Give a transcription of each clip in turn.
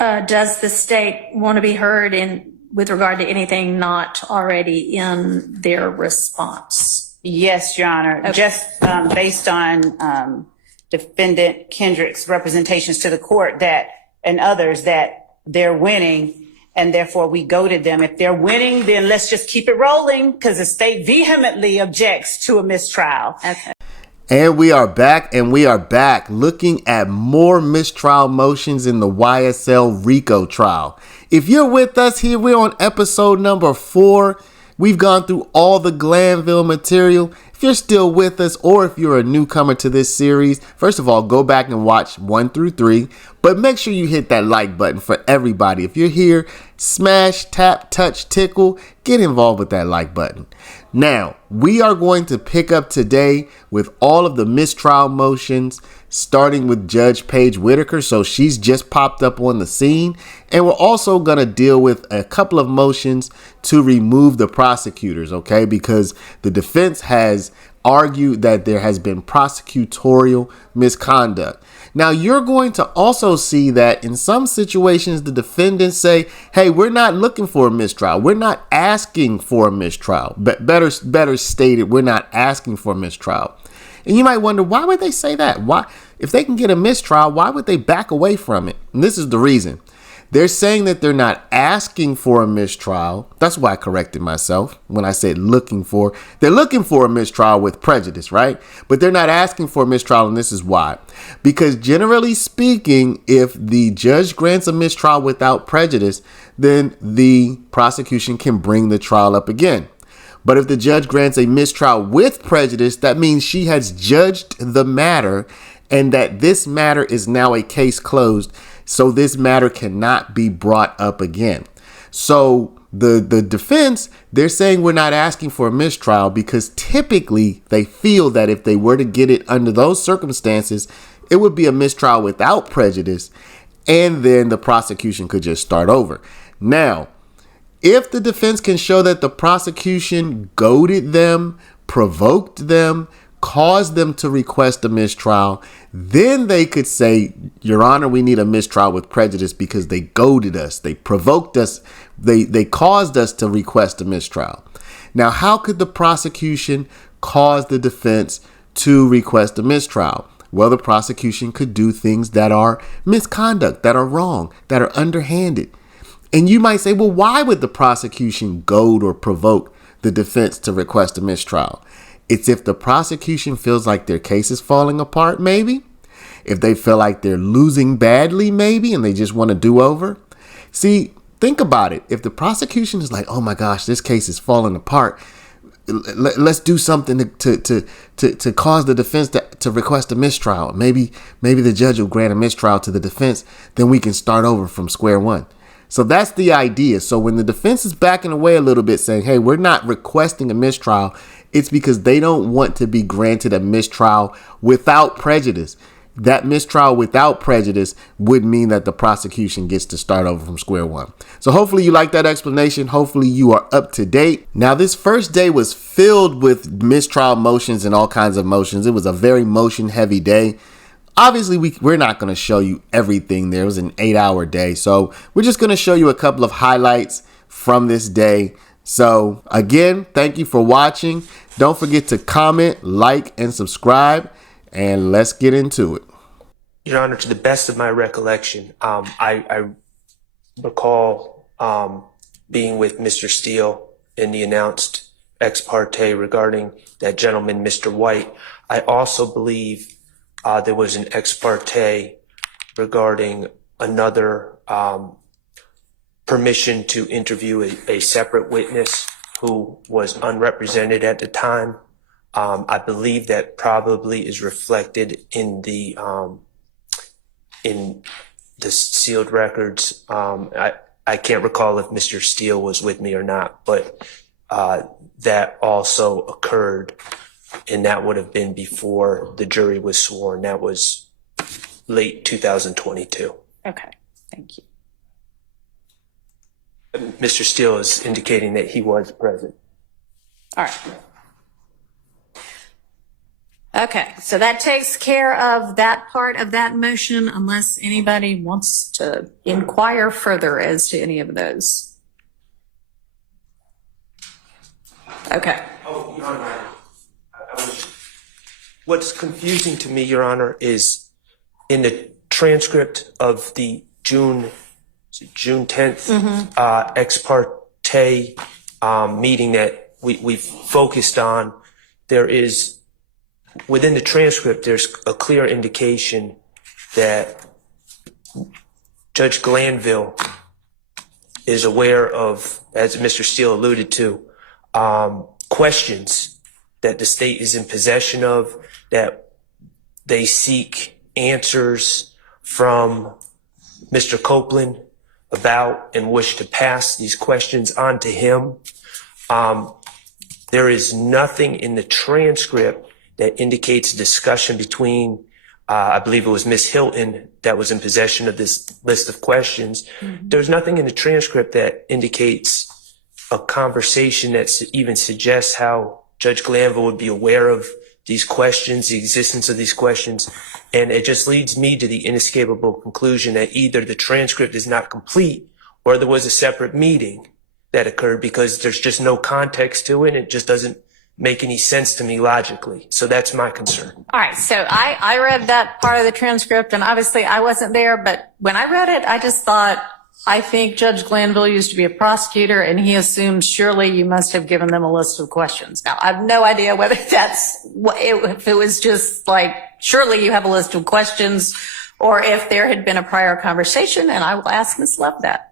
Does the state want to be heard with regard to anything not already in their response? Yes, Your Honor. Okay. Just based on Defendant Kendrick's representations to the court and others that they're winning, and therefore we goaded them. If they're winning, then let's just keep it rolling, because the state vehemently objects to a mistrial. Okay. And we are back looking at more mistrial motions in the YSL RICO trial. If you're with us here, we're on episode number 4. We've gone through all the Glanville material. If you're still with us, or if you're a newcomer to this series, first of all, go back and watch 1 through 3, but make sure you hit that like button for everybody. If you're here, smash, tap, touch, tickle, get involved with that like button. Now, we are going to pick up today with all of the mistrial motions, starting with Judge Paige Whitaker. So she's just popped up on the scene. And we're also going to deal with a couple of motions to remove the prosecutors, okay? Because the defense has argued that there has been prosecutorial misconduct. Now, you're going to also see that in some situations, the defendants say, hey, we're not looking for a mistrial. We're not asking for a mistrial. But better stated, we're not asking for a mistrial. And you might wonder, why would they say that? Why, if they can get a mistrial, why would they back away from it? And this is the reason. They're saying that they're not asking for a mistrial. That's why I corrected myself when I said looking for. They're looking for a mistrial with prejudice, right? But they're not asking for a mistrial, and this is why. Because generally speaking, if the judge grants a mistrial without prejudice, then the prosecution can bring the trial up again. But if the judge grants a mistrial with prejudice, that means she has judged the matter and that this matter is now a case closed. So this matter cannot be brought up again. So the defense, they're saying we're not asking for a mistrial because typically they feel that if they were to get it under those circumstances, it would be a mistrial without prejudice, and then the prosecution could just start over. Now, if the defense can show that the prosecution goaded them, provoked them, caused them to request a mistrial, then they could say, Your Honor, we need a mistrial with prejudice because they goaded us, they provoked us, they caused us to request a mistrial. Now, how could the prosecution cause the defense to request a mistrial? Well, the prosecution could do things that are misconduct, that are wrong, that are underhanded. And you might say, well, why would the prosecution goad or provoke the defense to request a mistrial? It's if the prosecution feels like their case is falling apart, maybe. If they feel like they're losing badly, maybe, and they just want to do over. See, think about it. If the prosecution is like, oh my gosh, this case is falling apart, let's do something to cause the defense to request a mistrial. Maybe the judge will grant a mistrial to the defense, then we can start over from square one. So that's the idea. So when the defense is backing away a little bit, saying, hey, we're not requesting a mistrial, it's because they don't want to be granted a mistrial without prejudice. That mistrial without prejudice would mean that the prosecution gets to start over from square one. So hopefully you like that explanation. Hopefully you are up to date. Now, this first day was filled with mistrial motions and all kinds of motions. It was a very motion heavy day. Obviously, we're not going to show you everything there. It was an 8-hour day. So we're just going to show you a couple of highlights from this day. So again, thank you for watching. Don't forget to comment, like, and subscribe. And let's get into it. Your Honor, to the best of my recollection, I recall being with Mr. Steele in the announced ex parte regarding that gentleman, Mr. White. I also believe there was an ex parte regarding another permission to interview a separate witness who was unrepresented at the time. I believe that probably is reflected in the sealed records. I can't recall if Mr. Steele was with me or not, but that also occurred, and that would have been before the jury was sworn. That was late 2022. Okay, thank you. Mr. Steele is indicating that he was present. All right. Okay, so that takes care of that part of that motion, unless anybody wants to inquire further as to any of those. Okay. Oh, Your Honor, what's confusing to me, Your Honor, is in the transcript of the June 10th ex parte meeting that we've focused on, there is, within the transcript, there's a clear indication that Judge Glanville is aware of, as Mr. Steele alluded to, questions that the state is in possession of, that they seek answers from Mr. Copeland about and wish to pass these questions on to him. There is nothing in the transcript that indicates a discussion between, I believe it was Ms. Hilton that was in possession of this list of questions. There's nothing in the transcript that indicates a conversation that even suggests how Judge Glanville would be aware of these questions, the existence of these questions. And it just leads me to the inescapable conclusion that either the transcript is not complete or there was a separate meeting that occurred, because there's just no context to it. It just doesn't make any sense to me logically. So that's my concern. All right, so I read that part of the transcript, and obviously I wasn't there, but when I read it, I just thought, I think Judge Glanville used to be a prosecutor, and he assumed surely you must have given them a list of questions. Now, I have no idea whether that's, if it was just like, surely you have a list of questions, or if there had been a prior conversation, and I will ask Ms. Love that.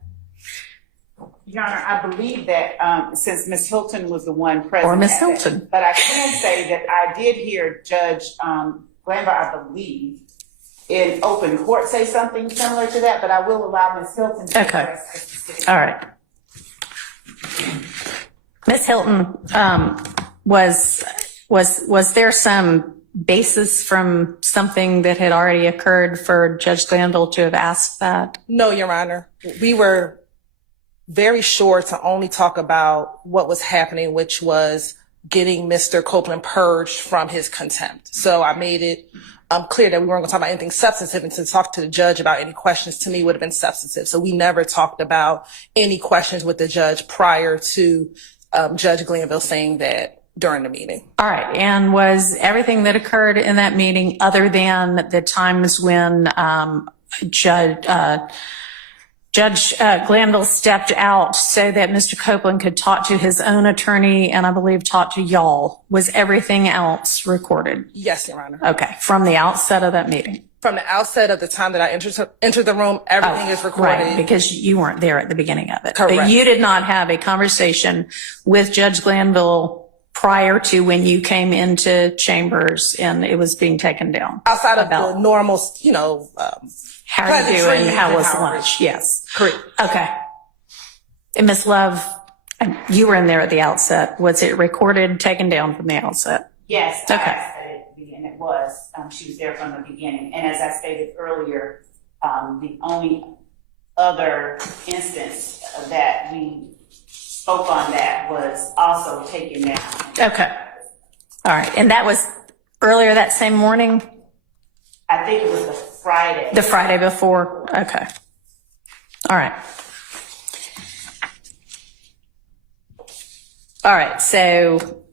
Your Honor, I believe that since Ms. Hilton was the one present. Or Ms. Hilton. But I can say that I did hear Judge Glanville, I believe, in open court say something similar to that, but I will allow Ms. Hilton to address the specific. All right. Ms. Hilton, was there some basis from something that had already occurred for Judge Glanville to have asked that? No, Your Honor. We were very sure to only talk about what was happening, which was getting Mr. Copeland purged from his contempt. So I made it clear that we weren't going to talk about anything substantive, and to talk to the judge about any questions to me would have been substantive. So we never talked about any questions with the judge prior to Judge Glanville saying that during the meeting. All right. And was everything that occurred in that meeting, other than the times when Judge Glanville stepped out so that Mr. Copeland could talk to his own attorney and I believe talk to y'all, was everything else recorded? Yes, Your Honor. Okay. From the outset of that meeting? From the outset of the time that I entered the room, everything is recorded. Right, because you weren't there at the beginning of it. Correct. But you did not have a conversation with Judge Glanville prior to when you came into chambers and it was being taken down? Outside of the normal, how are you doing? How was how lunch? Yes. Correct. Okay. And Ms. Love, you were in there at the outset. Was it recorded, taken down from the outset? Yes, Okay. I said it at the beginning. It was. She was there from the beginning. And as I stated earlier, the only other instance that we spoke on that was also taken down. Okay. All right. And that was earlier that same morning? I think it was the Friday. The Friday before? Okay. All right. All right. So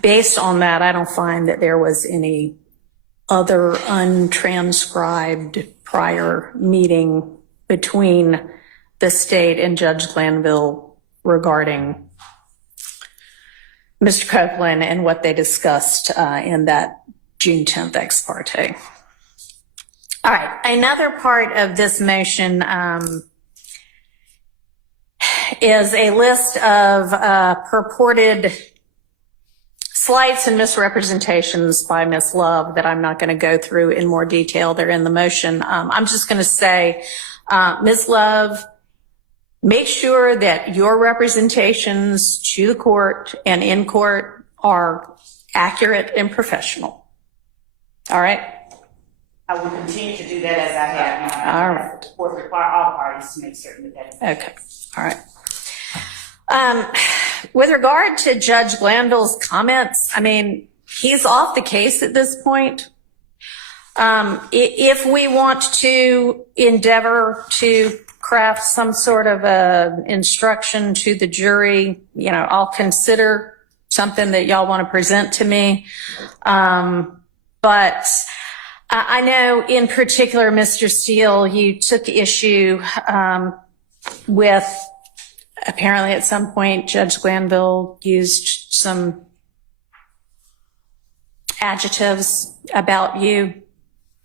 based on that, I don't find that there was any other untranscribed prior meeting between the state and Judge Glanville regarding Mr. Copeland and what they discussed in that June 10th ex parte. All right, another part of this motion is a list of purported slights and misrepresentations by Ms. Love that I'm not going to go through in more detail. They're in the motion. I'm just going to say, Ms. Love, make sure that your representations to the court and in court are accurate and professional. All right? I will continue to do that as I have. All right. Of course, require all parties to make certain that that is. Okay. All right. With regard to Judge Glanville's comments, I mean, he's off the case at this point. If we want to endeavor to craft some sort of a instruction to the jury, you know, I'll consider something that y'all want to present to me. But I know in particular, Mr. Steele, you took issue with apparently at some point Judge Glanville used some adjectives about you,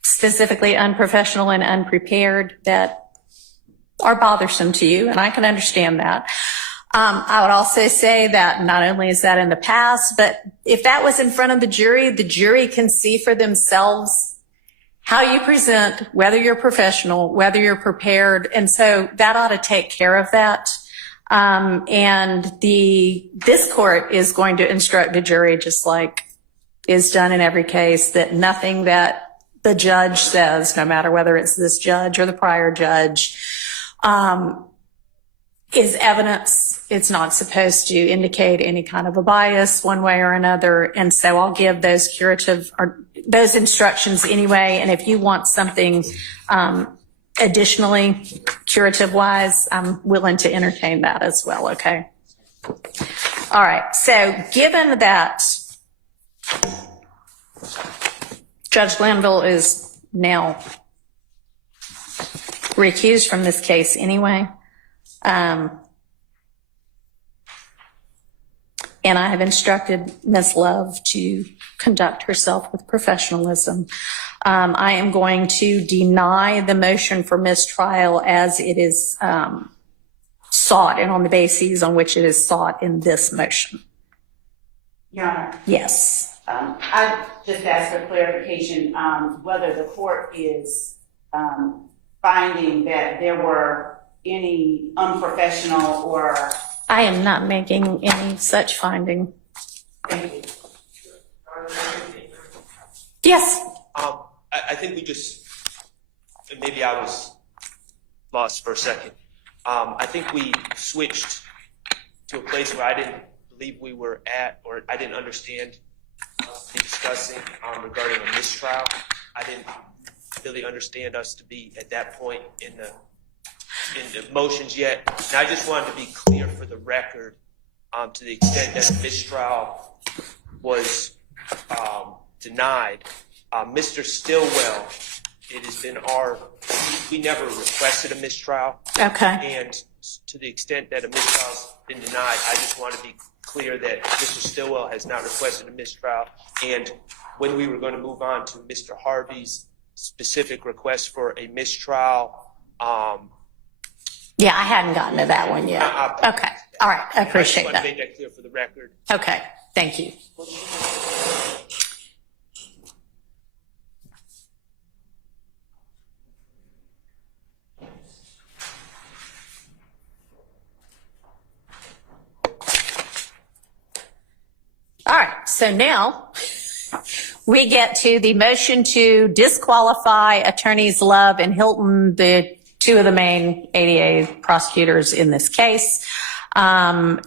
specifically unprofessional and unprepared, that are bothersome to you, and I can understand that. I would also say that not only is that in the past, but if that was in front of the jury can see for themselves how you present, whether you're professional, whether you're prepared, and so that ought to take care of that. And this court is going to instruct the jury, just like is done in every case, that nothing that the judge says, no matter whether it's this judge or the prior judge, is evidence. It's not supposed to indicate any kind of a bias one way or another. And so I'll give those curative or those instructions anyway. And if you want something additionally curative wise, I'm willing to entertain that as well. Okay. All right. So given that Judge Glanville is now recused from this case anyway, and I have instructed Ms. Love to conduct herself with professionalism. I am going to deny the motion for mistrial as it is sought and on the bases on which it is sought in this motion. Your Honor. Yes. I just asked for clarification whether the court is finding that there were any unprofessional or... I am not making any such finding. Thank you. Yes. I think we just, maybe I was lost for a second. I think we switched to a place where I didn't believe we were at, or I didn't understand the discussing regarding a mistrial. I didn't really understand us to be at that point in the motions yet. And I just wanted to be clear for the record, to the extent that a mistrial was denied. Mr. Stillwell, it has been we never requested a mistrial. Okay. And to the extent that a mistrial's been denied, I just want to be clear that Mr. Stillwell has not requested a mistrial. And when we were going to move on to Mr. Harvey's specific request for a mistrial, yeah, I hadn't gotten to that one yet. Okay. All right. I appreciate I just want that. to make that clear for the record. Okay. Thank you. All right. So now we get to the motion to disqualify attorneys Love and Hilton, the two of the main ADA prosecutors in this case. And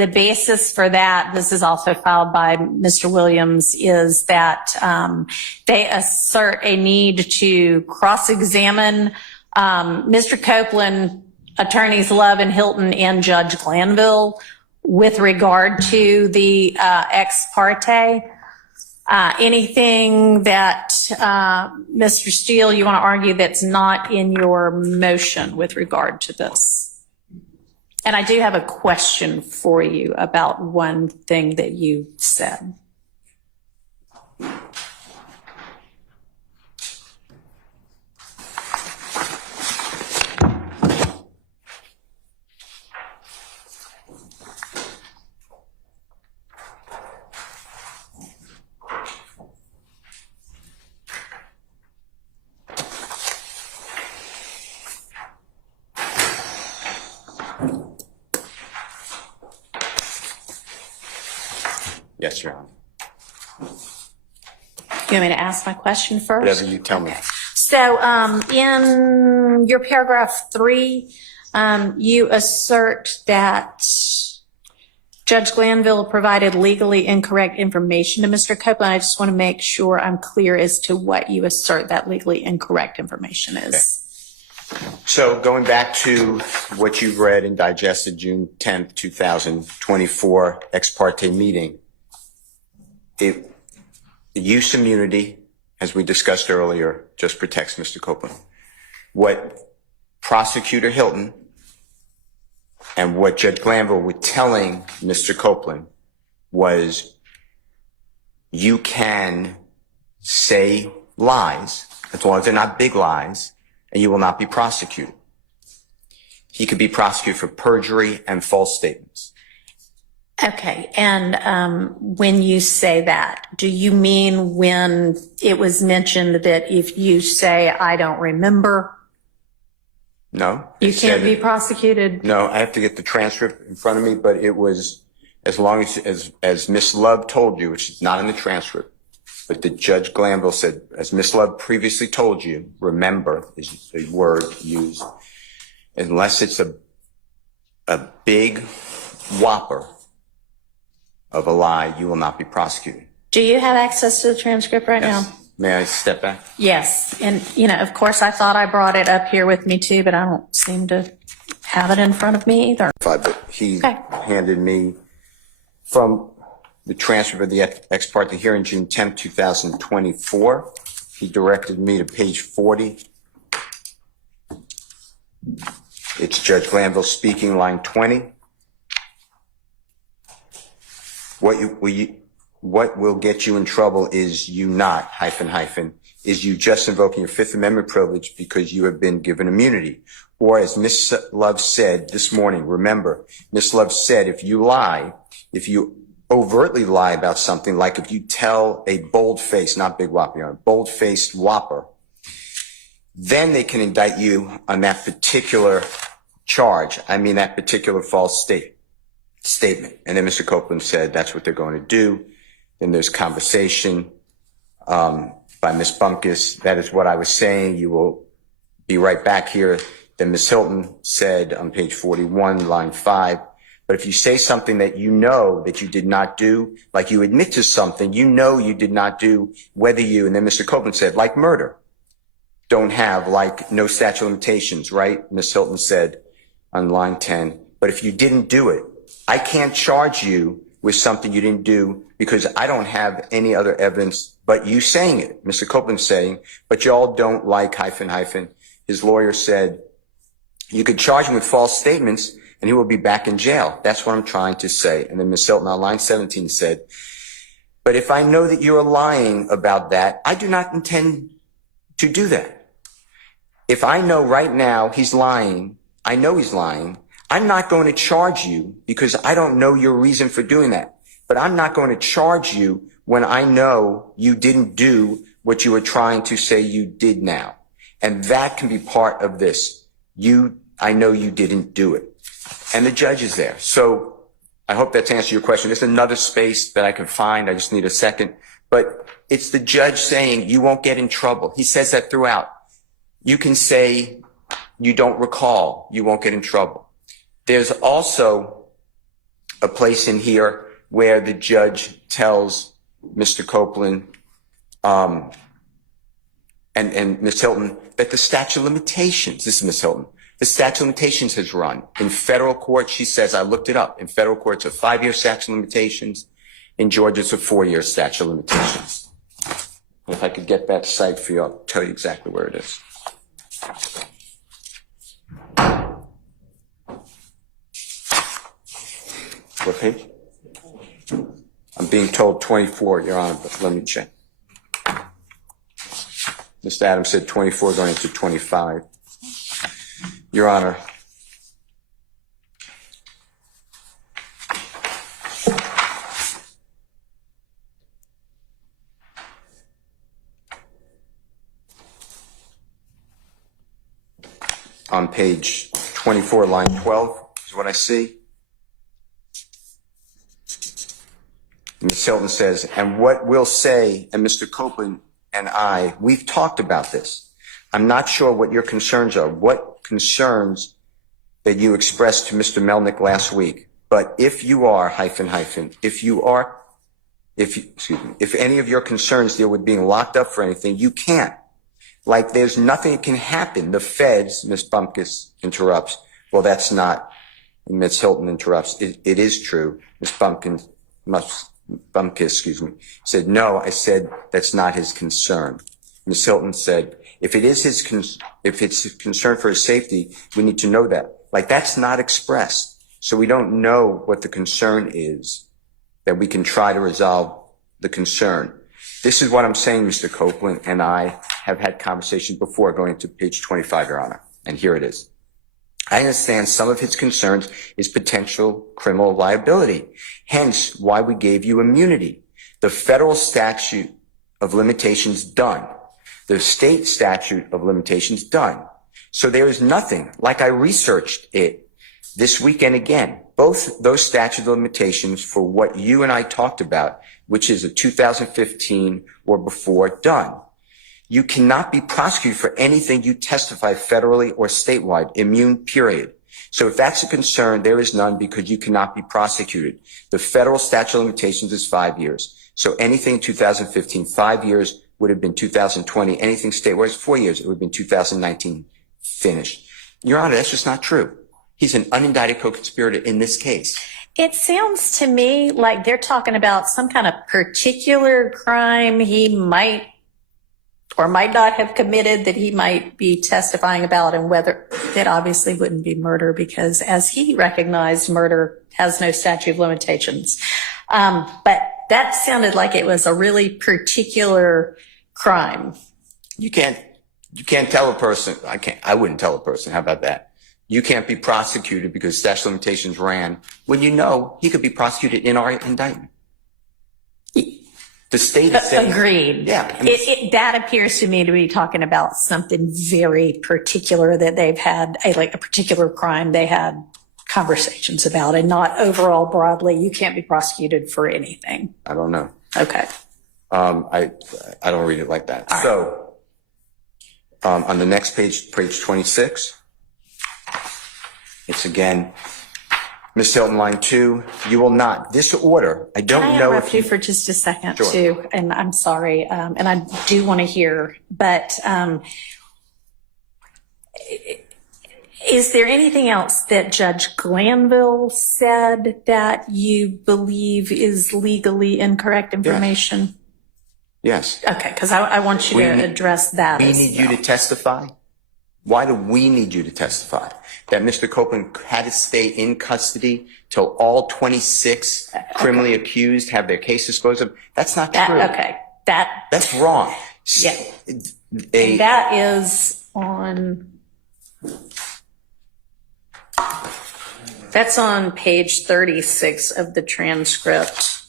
the basis for that, this is also filed by Mr. Williams, is that they assert a need to cross-examine Mr. Copeland, attorneys Love and Hilton, and Judge Glanville with regard to the ex parte. Anything that, Mr. Steele, you want to argue that's not in your motion with regard to this? And I do have a question for you about one thing that you said. Yes, Your Honor. You want me to ask my question first? Whatever you tell me. So in your paragraph 3, you assert that Judge Glanville provided legally incorrect information to Mr. Copeland. I just want to make sure I'm clear as to what you assert that legally incorrect information is. So going back to what you've read and digested, June 10th, 2024 ex parte meeting, the use immunity, as we discussed earlier, just protects Mr. Copeland. What Prosecutor Hilton and what Judge Glanville were telling Mr. Copeland was, you can say lies, as long as they're not big lies, and you will not be prosecuted. He could be prosecuted for perjury and false statements. Okay. And when you say that, do you mean when it was mentioned that if you say, I don't remember, No. you can't be prosecuted? No, I have to get the transcript in front of me, but it was as long as Miss Love told you, which is not in the transcript, but the Judge Glanville said, as Miss Love previously told you, remember is a word used, unless it's a big whopper of a lie, you will not be prosecuted. Do you have access to the transcript right Yes. now? May I step back? Yes. And, you know, of course, I thought I brought it up here with me too, but I don't seem to have it in front of me either. But he Okay. handed me from the transcript of the ex parte hearing, June 10th, 2024. He directed me to page 40. It's Judge Glanville speaking, line 20. What will get you in trouble is you not, is you just invoking your Fifth Amendment privilege because you have been given immunity. Or as Miss Love said this morning, remember, Miss Love said, if you lie, if you overtly lie about something, like if you tell a bold-faced, not big whopper, bold-faced whopper, then they can indict you on that particular charge. I mean, that particular false statement. And then Mr. Copeland said that's what they're going to do. Then there's conversation by Ms. Bumpkus. That is what I was saying. You will be right back here. Then Ms. Hilton said on page 41, line 5, but if you say something that you know that you did not do, like you admit to something you know you did not do, whether you, and then Mr. Copeland said, like murder, don't have, like no statute of limitations, right? Ms. Hilton said on line 10, but if you didn't do it, I can't charge you with something you didn't do because I don't have any other evidence but you saying it. Mr. Copeland saying, but y'all don't like ... His lawyer said, you could charge him with false statements and he will be back in jail. That's what I'm trying to say. And then Ms. Hilton on line 17 said, but if I know that you're lying about that, I do not intend to do that. If I know right now he's lying, I know he's lying, I'm not going to charge you because I don't know your reason for doing that. But I'm not going to charge you when I know you didn't do what you were trying to say you did now. And that can be part of this. I know you didn't do it. And the judge is there. So I hope that's answered your question. There's another space that I can find. I just need a second. But it's the judge saying you won't get in trouble. He says that throughout. You can say you don't recall. You won't get in trouble. There's also a place in here where the judge tells Mr. Copeland and Ms. Hilton that the statute of limitations, this is Ms. Hilton, the statute of limitations has run. In federal court, she says, I looked it up. In federal court, it's a 5-year statute of limitations. In Georgia, it's a 4-year statute of limitations. If I could get that site for you, I'll tell you exactly where it is. What page? I'm being told 24, Your Honor, but let me check. Mr. Adams said 24 going into 25. Your Honor. On page 24, line 12 is what I see. Ms. Hilton says, and what we'll say, and Mr. Copeland and I, we've talked about this. I'm not sure what your concerns are, what concerns that you expressed to Mr. Melnick last week. But if you are if any of your concerns deal with being locked up for anything, you can't. Like there's nothing that can happen. The feds, Ms. Bumpkus interrupts. Well, that's not, Ms. Hilton interrupts. It is true. Ms. Bumpkus, said, no, I said that's not his concern. Ms. Hilton said, if it's his concern for his safety, we need to know that. Like that's not expressed. So we don't know what the concern is that we can try to resolve the concern. This is what I'm saying, Mr. Copeland, and I have had conversations before going to page 25, Your Honor, and here it is. I understand some of his concerns is potential criminal liability, hence why we gave you immunity. The federal statute of limitations done. The state statute of limitations done. So there is nothing, like I researched it this weekend again, both those statute of limitations for what you and I talked about, which is a 2015 or before done. You cannot be prosecuted for anything you testify federally or statewide, immune, period. So if that's a concern, there is none because you cannot be prosecuted. The federal statute of limitations is 5 years. So anything 2015, 5 years would have been 2020. Anything statewide is 4 years. It would have been 2019 finished. Your Honor, that's just not true. He's an unindicted co-conspirator in this case. It sounds to me like they're talking about some kind of particular crime he might or might not have committed that he might be testifying about, and whether it obviously wouldn't be murder because, as he recognized, murder has no statute of limitations. But that sounded like it was a really particular crime. You can't tell a person, I wouldn't tell a person, how about that? You can't be prosecuted because statute of limitations ran when you know he could be prosecuted in our indictment. The state is saying, agreed. Yeah. That appears to me to be talking about something very particular that they've had, like a particular crime they had conversations about, and not overall broadly. You can't be prosecuted for anything. I don't know. Okay. I don't read it like that. All so, on the next page, page 26, it's again, Ms. Hilton, line 2, you will not, this order, I don't Can I know interrupt if you for just a second, Sure. too? And I'm sorry, and I do want to hear, but is there anything else that Judge Glanville said that you believe is legally incorrect information? Yes. Okay, because I want you to address that. We as need you well. to testify. Why do we need you to testify? That Mr. Copeland had to stay in custody till all 26 criminally accused have their case disposed of? That's not true. Okay, That's wrong. Yeah. That is on. That's on page 36 of the transcript,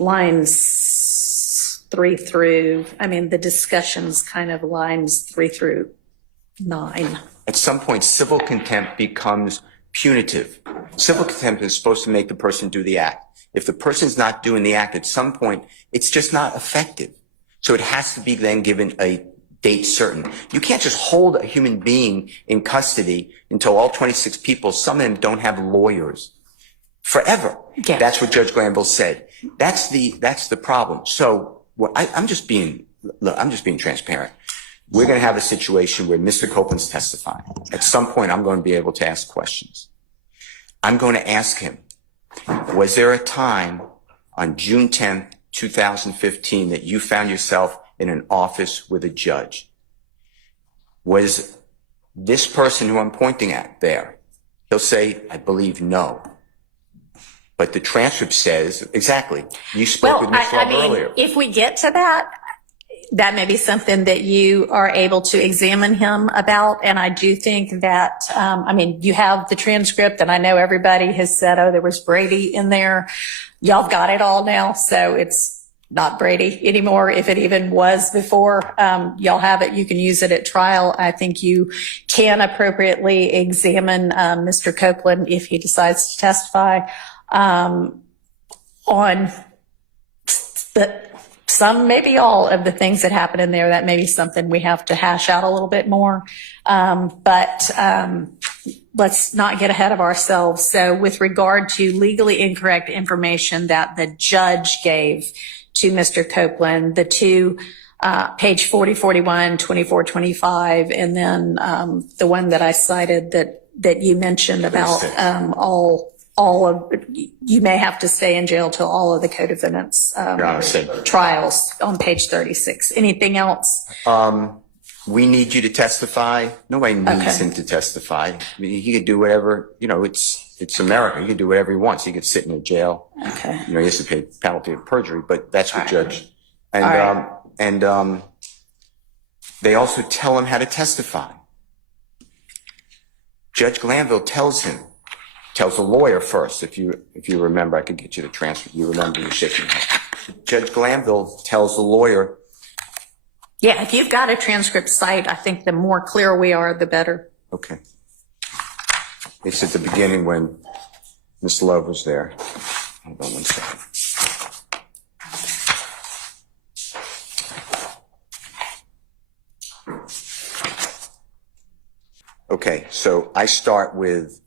lines 3 through. I mean, the discussion's kind of lines 3 through 9. At some point, civil contempt becomes punitive. Civil contempt is supposed to make the person do the act. If the person's not doing the act, at some point, it's just not effective. So it has to be then given a date certain. You can't just hold a human being in custody until all 26 people, some of them don't have lawyers, forever. Yeah. That's what Judge Glanville said. That's the problem. So I'm just being transparent. We're going to have a situation where Mr. Copeland's testifying. At some point, I'm going to be able to ask questions. I'm going to ask him, was there a time on June 10th, 2015 that you found yourself in an office with a judge? Was this person who I'm pointing at there? He'll say, I believe no. But the transcript says, exactly, you spoke with Ms. Love earlier. If we get to that, that may be something that you are able to examine him about. And I do think that, you have the transcript, and I know everybody has said, oh, there was Brady in there. Y'all got it all now. So it's not Brady anymore. If it even was before, y'all have it. You can use it at trial. I think you can appropriately examine Mr. Copeland if he decides to testify on some, maybe all of the things that happen in there. That may be something we have to hash out a little bit more. But let's not get ahead of ourselves. So with regard to legally incorrect information that the judge gave to Mr. Copeland, the two, page 40, 41, 24, 25, and then the one that I cited that you mentioned about all of, you may have to stay in jail till all of the co-defendants trials on page 36. Anything else? We need you to testify. Nobody needs him to testify. I mean, he could do whatever, you know, it's America. He could do whatever he wants. He could sit in a jail. Okay. You know, he has to pay the penalty of perjury, but that's what judge. And, they also tell him how to testify. Judge Glanville tells the lawyer first. If you remember, I could get you the transcript. You remember, you're shaking your head. Judge Glanville tells the lawyer. Yeah, if you've got a transcript cite, I think the more clear we are, the better. Okay. It's at the beginning when Miss Love was there. Hold on one second. Okay, so I start with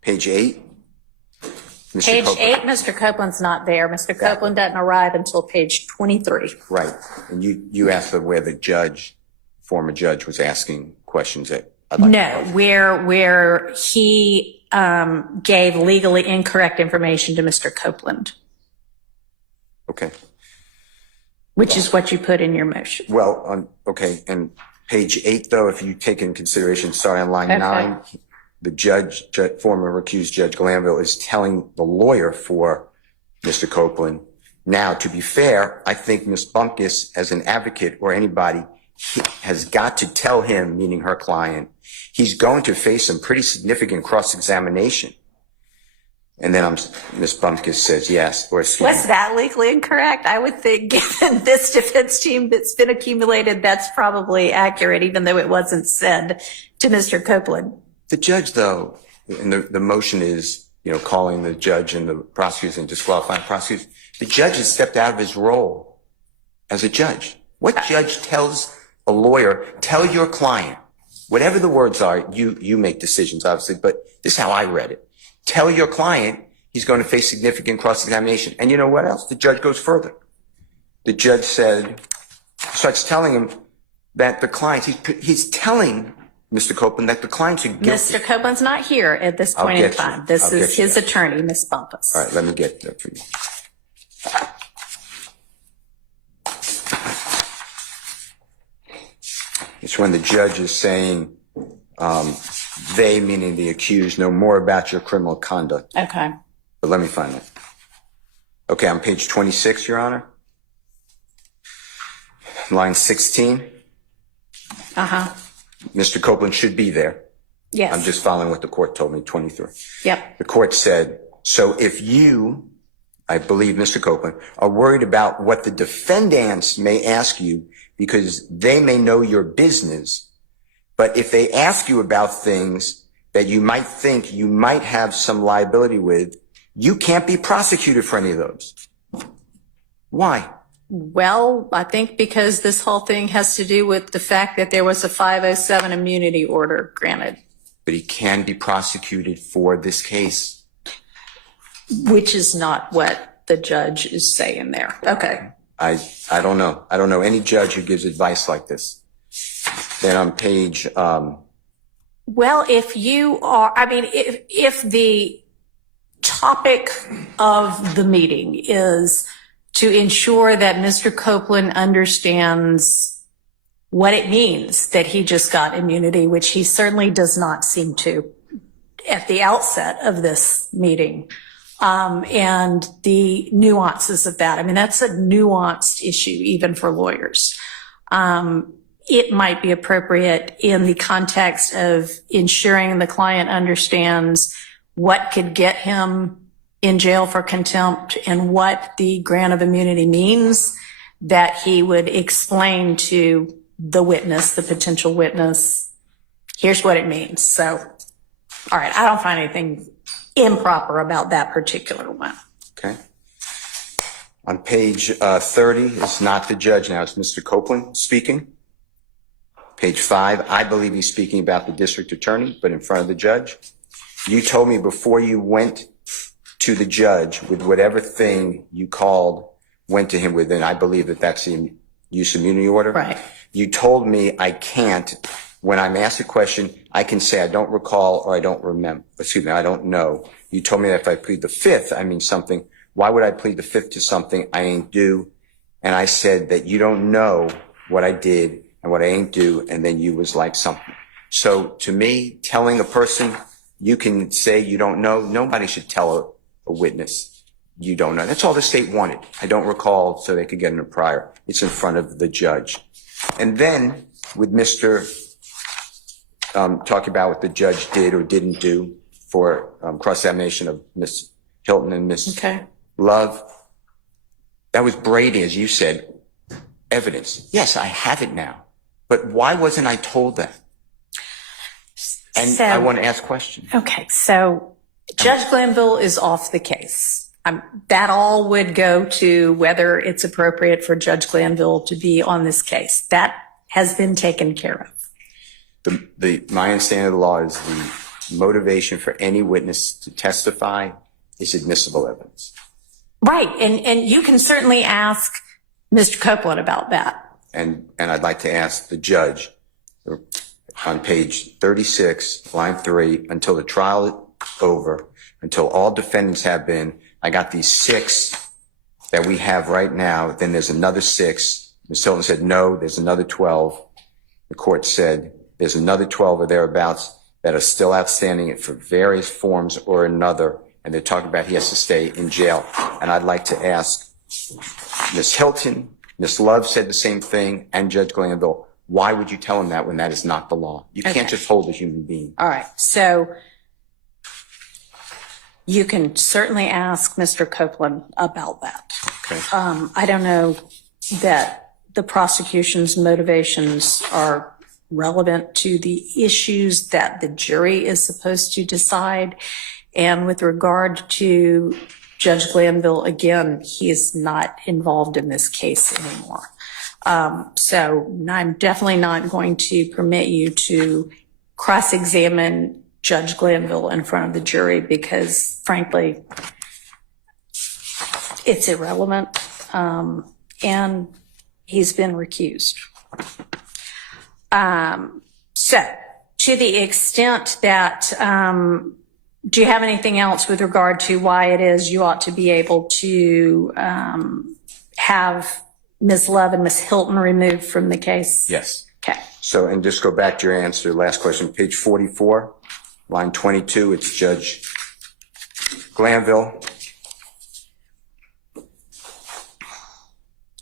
page 8. Page 8, Mr. Copeland's not there. Mr. Copeland doesn't arrive until page 23. Right, and you asked where the former judge was asking questions that I'd like No, where he gave legally incorrect information to Mr. Copeland. Okay. Which is what you put in your motion. Well, okay, and page 8, though, if you take in consideration, sorry, on line 9, the former recused Judge Glanville is telling the lawyer for Mr. Copeland. Now, to be fair, I think Ms. Bumpkus, as an advocate or anybody, has got to tell him, meaning her client, he's going to face some pretty significant cross-examination. And then Ms. Bumpkus says yes, or excuse me. Was that legally incorrect? I would think, given this defense team that's been accumulated, that's probably accurate, even though it wasn't said to Mr. Copeland. The judge, though, and the motion is, you know, calling the judge and the prosecutors and disqualifying prosecutors. The judge has stepped out of his role as a judge. What judge tells a lawyer, tell your client, whatever the words are, you make decisions, obviously, but this is how I read it. Tell your client he's going to face significant cross-examination. And you know what else? The judge goes further. The judge starts telling him that the client, he's telling Mr. Copeland that the clients are guilty. Mr. Copeland's not here at this point in time. This is his attorney, Ms. Bumpus. All right, let me get that for you. It's when the judge is saying, they, meaning the accused, know more about your criminal conduct. Okay. But let me find it. Okay, on page 26, Your Honor. Line 16. Uh-huh. Mr. Copeland should be there. Yes. I'm just following what the court told me, 23. Yep. The court said, so if you, I believe Mr. Copeland, are worried about what the defendants may ask you because they may know your business, but if they ask you about things that you might think you might have some liability with, you can't be prosecuted for any of those. Why? Well, I think because this whole thing has to do with the fact that there was a 507 immunity order granted. But he can be prosecuted for this case. Which is not what the judge is saying there. Okay. I don't know. I don't know any judge who gives advice like this. Then on page... Well, if you are, I mean, if the topic of the meeting is to ensure that Mr. Copeland understands what it means that he just got immunity, which he certainly does not seem to at the outset of this meeting, and the nuances of that. I mean, that's a nuanced issue even for lawyers. It might be appropriate in the context of ensuring the client understands what could get him in jail for contempt and what the grant of immunity means, that he would explain to the witness, the potential witness, here's what it means. So, all right, I don't find anything improper about that particular one. Okay. On page 30, it's not the judge now, it's Mr. Copeland speaking. Page 5, I believe he's speaking about the district attorney, but in front of the judge. You told me before you went to the judge with whatever thing you went to him with, and I believe that that's the use immunity order. Right. You told me I can't, when I'm asked a question, I can say I don't recall or I don't remember, I don't know. You told me that if I plead the fifth, I mean something. Why would I plead the fifth to something I ain't do? And I said that you don't know what I did and what I ain't do, and then you was like something. So to me, telling a person you can say you don't know, nobody should tell a witness you don't know. That's all the state wanted. I don't recall, so they could get in a prior. It's in front of the judge. And then with Mr. Talking about what the judge did or didn't do for cross-examination of Ms. Hilton and Ms. Love, that was Brady, as you said, evidence. Yes, I have it now. But why wasn't I told that? And So- I want to ask questions. Okay, so Judge Glanville is off the case. That all would go to whether it's appropriate for Judge Glanville to be on this case. That has been taken care of. My understanding of the law is the motivation for any witness to testify is admissible evidence. Right, and you can certainly ask Mr. Copeland about that. And I'd like to ask the judge on page 36, line 3, until the trial is over, until all defendants have been, I got these 6 that we have right now, then there's another 6. Ms. Hilton said, no, there's another 12. The court said, there's another 12 or thereabouts that are still outstanding for various forms or another, and they're talking about he has to stay in jail. And I'd like to ask Ms. Hilton, Ms. Love said the same thing, and Judge Glanville, why would you tell him that when that is not the law? You can't just hold a human being. All right, so you can certainly ask Mr. Copeland about that. Okay. I don't know that the prosecution's motivations are relevant to the issues that the jury is supposed to decide. And with regard to Judge Glanville, again, he is not involved in this case anymore. So I'm definitely not going to permit you to cross-examine Judge Glanville in front of the jury because, frankly, it's irrelevant, and he's been recused. So to the extent that, do you have anything else with regard to why it is you ought to be able to have Ms. Love and Ms. Hilton removed from the case? Yes. Okay. So, and just go back to your answer, last question, page 44, line 22, it's Judge Glanville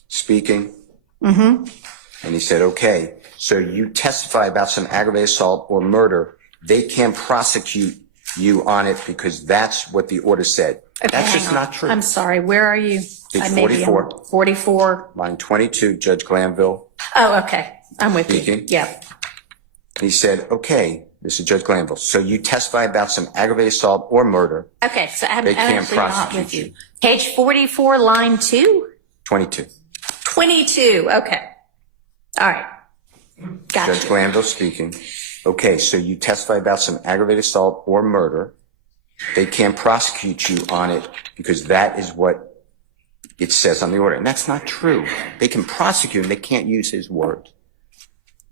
speaking. Mm-hmm. And he said, okay, so you testify about some aggravated assault or murder, they can't prosecute you on it because that's what the order said. Okay, That's hang just on. not true. I'm sorry, where are you? Page I may be 44. on 44. Line 22, Judge Glanville Oh, okay. I'm with you. speaking. Yeah. And he said, okay, this is Judge Glanville. So you testify about some aggravated assault or murder, Okay, so I'm They can't actually not prosecute with you. you. Page 44, line 2? 22. 22, okay. All right. Judge Gotcha. Glanville speaking. Okay, so you testify about some aggravated assault or murder. They can't prosecute you on it because that is what it says on the order. And that's not true. They can prosecute and they can't use his word.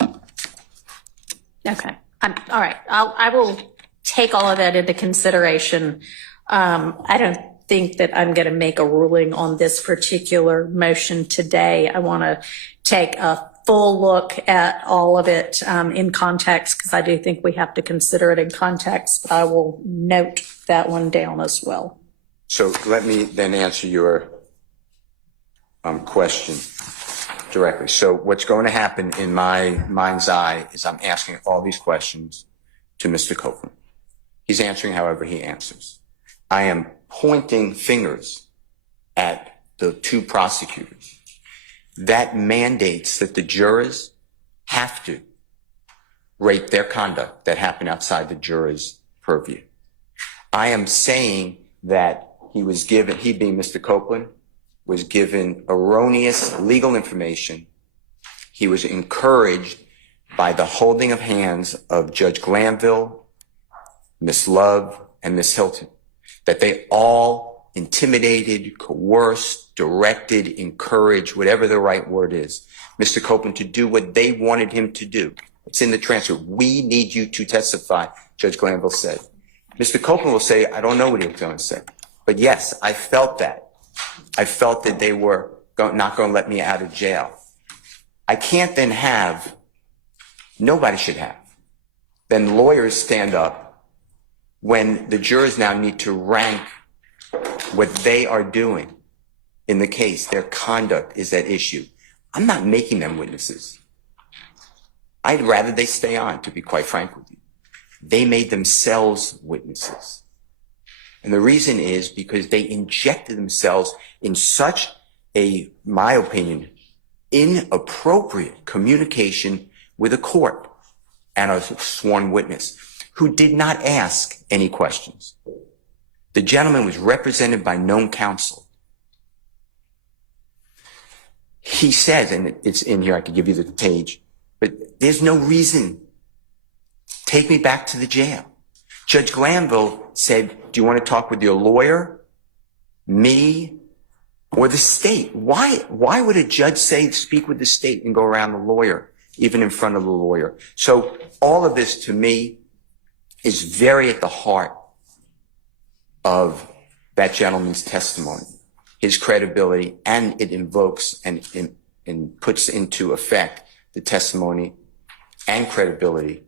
Okay. All right. I will take all of that into consideration. I don't think that I'm going to make a ruling on this particular motion today. I want to take a full look at all of it in context because I do think we have to consider it in context. But I will note that one down as well. So let me then answer your question directly. So what's going to happen in my mind's eye is I'm asking all these questions to Mr. Copeland. He's answering however he answers. I am pointing fingers at the 2 prosecutors. That mandates that the jurors have to rate their conduct that happened outside the jurors' purview. I am saying that he being Mr. Copeland, was given erroneous legal information. He was encouraged by the holding of hands of Judge Glanville, Miss Love, and Miss Hilton, that they all intimidated, coerced, directed, encouraged, whatever the right word is, Mr. Copeland to do what they wanted him to do. It's in the transcript. We need you to testify, Judge Glanville said. Mr. Copeland will say, I don't know what he was going to say. But yes, I felt that. I felt that they were not going to let me out of jail. I can't then have, nobody should have, then lawyers stand up when the jurors now need to rank what they are doing in the case. Their conduct is at issue. I'm not making them witnesses. I'd rather they stay on, to be quite frank with you. They made themselves witnesses. And the reason is because they injected themselves in such a, my opinion, inappropriate communication with a court and a sworn witness who did not ask any questions. The gentleman was represented by known counsel. He says, and it's in here, I could give you the page, but there's no reason. Take me back to the jail. Judge Glanville said, do you want to talk with your lawyer, me, or the state? Why would a judge say speak with the state and go around the lawyer, even in front of the lawyer? So all of this to me is very at the heart of that gentleman's testimony, his credibility, and it invokes and puts into effect the testimony and credibility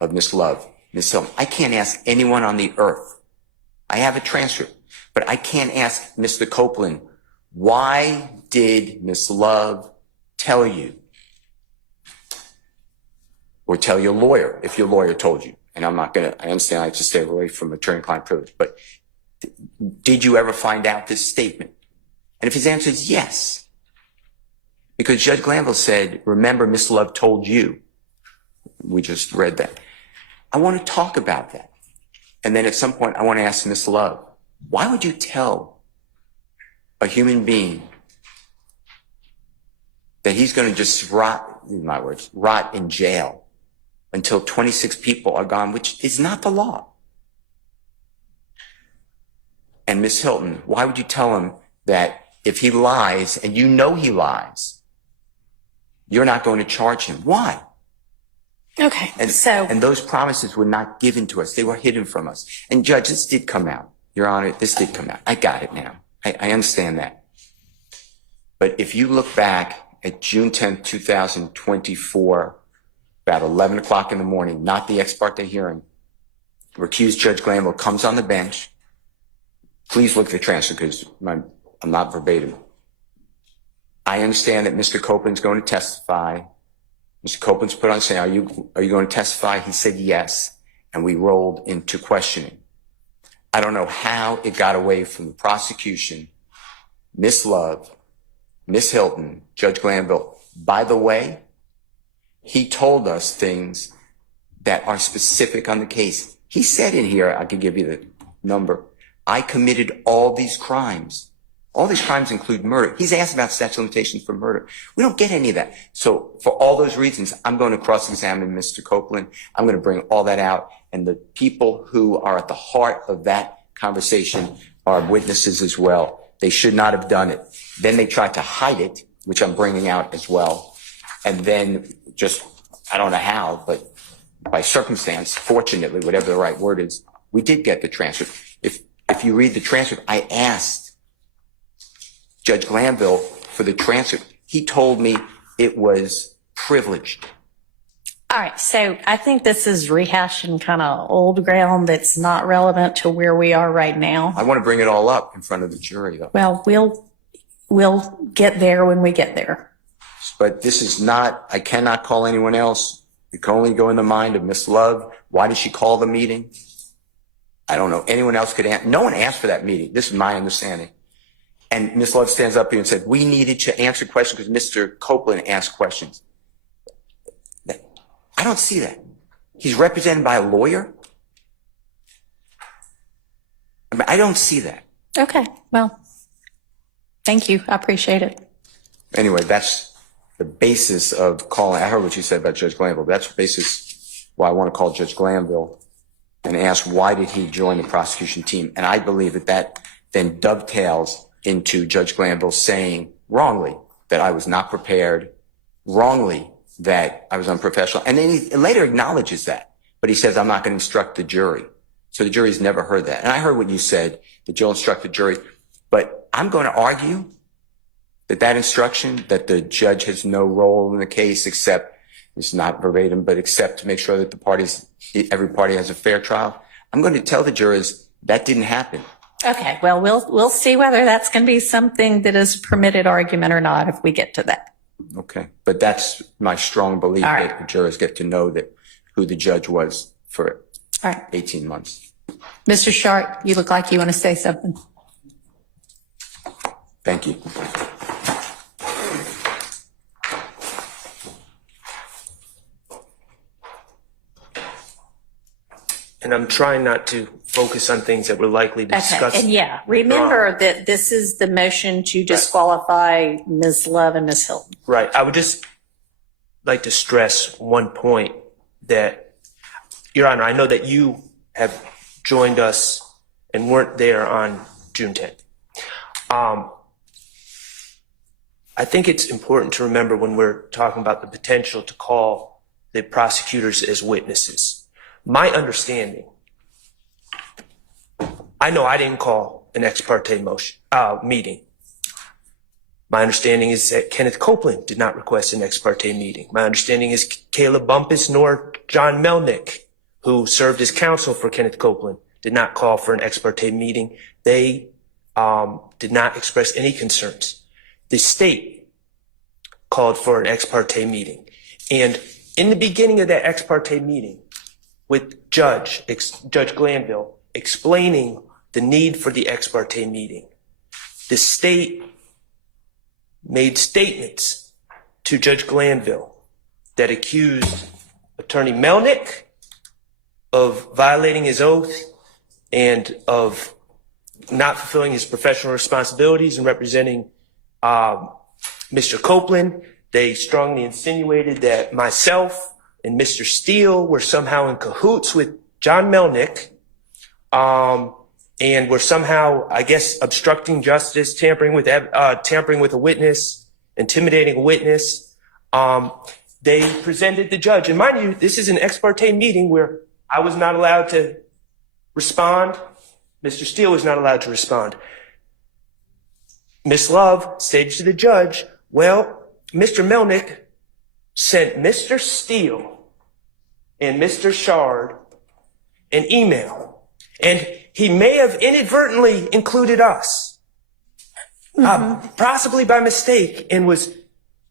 of Miss Love, Miss Hilton. I can't ask anyone on the earth. I have a transcript, but I can't ask Mr. Copeland, why did Miss Love tell you? Or tell your lawyer, if your lawyer told you. And I understand I have to stay away from attorney-client privilege, but did you ever find out this statement? And if his answer is yes, because Judge Glanville said, remember, Miss Love told you. We just read that. I want to talk about that. And then at some point, I want to ask Miss Love, why would you tell a human being that he's going to just rot, in my words, rot in jail until 26 people are gone, which is not the law? And Miss Hilton, why would you tell him that if he lies, and you know he lies, you're not going to charge him? Why? Okay, And those promises were not given to us. They were hidden from us. And Judge, this did come out. Your Honor, this did come out. I got it now. I understand that. But if you look back at June 10th, 2024, about 11 o'clock in the morning, not the ex parte hearing, recused Judge Glanville comes on the bench. Please look at the transcript because I'm not verbatim. I understand that Mr. Copeland's going to testify. Mr. Copeland's put on saying, are you going to testify? He said yes, and we rolled into questioning. I don't know how it got away from the prosecution, Miss Love, Miss Hilton, Judge Glanville. By the way, he told us things that are specific on the case. He said in here, I could give you the number, I committed all these crimes. All these crimes include murder. He's asked about statute of limitations for murder. We don't get any of that. So for all those reasons, I'm going to cross-examine Mr. Copeland. I'm going to bring all that out. And the people who are at the heart of that conversation are witnesses as well. They should not have done it. Then they tried to hide it, which I'm bringing out as well. And then just, I don't know how, but by circumstance, fortunately, whatever the right word is, we did get the transcript. If you read the transcript, I asked Judge Glanville for the transcript. He told me it was privileged. All right, so I think this is rehashing kind of old ground that's not relevant to where we are right now. I want to bring it all up in front of the jury, though. Well, we'll get there when we get there. But this is not, I cannot call anyone else. It can only go in the mind of Miss Love. Why did she call the meeting? I don't know. Anyone else could answer. No one asked for that meeting. This is my understanding. And Ms. Love stands up here and said, we needed to answer questions because Mr. Copeland asked questions. I don't see that. He's represented by a lawyer. I don't see that. Okay, well, thank you. I appreciate it. Anyway, that's the basis of calling, I heard what you said about Judge Glanville. That's the basis why I want to call Judge Glanville and ask why did he join the prosecution team. And I believe that that then dovetails into Judge Glanville saying wrongly that I was not prepared, wrongly that I was unprofessional. And then he later acknowledges that, but he says, I'm not going to instruct the jury. So the jury's never heard that. And I heard what you said, that you'll instruct the jury, but I'm going to argue that that instruction, that the judge has no role in the case except, it's not verbatim, but except to make sure that the parties, every party has a fair trial. I'm going to tell the jurors that didn't happen. Okay, well, we'll see whether that's going to be something that is permitted argument or not if we get to that. Okay. But that's my strong belief All right. that the jurors get to know that who the judge was for All right. 18 months. Mr. Sharp, you look like you want to say something. Thank you. And I'm trying not to focus on things that we're likely to discuss. Okay, and yeah, remember that this is the motion to disqualify Ms. Love and Ms. Hilton. Right. I would just like to stress one point that, Your Honor, I know that you have joined us and weren't there on June 10th. I think it's important to remember when we're talking about the potential to call the prosecutors as witnesses. My understanding, I know I didn't call an ex parte meeting. My understanding is that Kenneth Copeland did not request an ex parte meeting. My understanding is Caleb Bumpus nor John Melnick, who served as counsel for Kenneth Copeland, did not call for an ex parte meeting. They did not express any concerns. The state called for an ex parte meeting. And in the beginning of that ex parte meeting, with Judge Glanville explaining the need for the ex parte meeting, the state made statements to Judge Glanville that accused Attorney Melnick of violating his oath and of not fulfilling his professional responsibilities and representing Mr. Copeland. They strongly insinuated that myself and Mr. Steele were somehow in cahoots with John Melnick, and were somehow, I guess, obstructing justice, tampering with a witness, intimidating a witness. They presented the judge, and mind you, this is an ex parte meeting where I was not allowed to respond. Mr. Steele was not allowed to respond. Ms. Love said to the judge, well, Mr. Melnick sent Mr. Steele and Mr. Shard an email, and he may have inadvertently included us, possibly by mistake, and was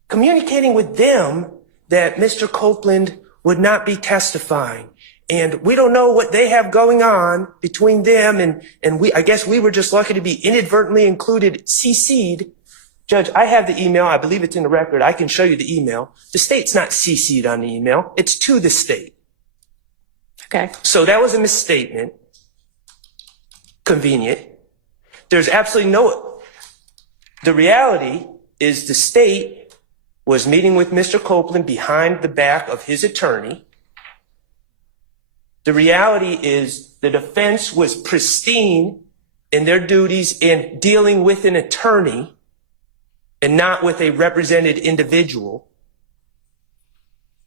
communicating with them that Mr. Copeland would not be testifying. And we don't know what they have going on between them, and I guess we were just lucky to be inadvertently included, CC'd. Judge, I have the email. I believe it's in the record. I can show you the email. The state's not CC'd on the email. It's to the state. Okay. So that was a misstatement. Convenient. There's absolutely the reality is the state was meeting with Mr. Copeland behind the back of his attorney. The reality is the defense was pristine in their duties in dealing with an attorney and not with a represented individual.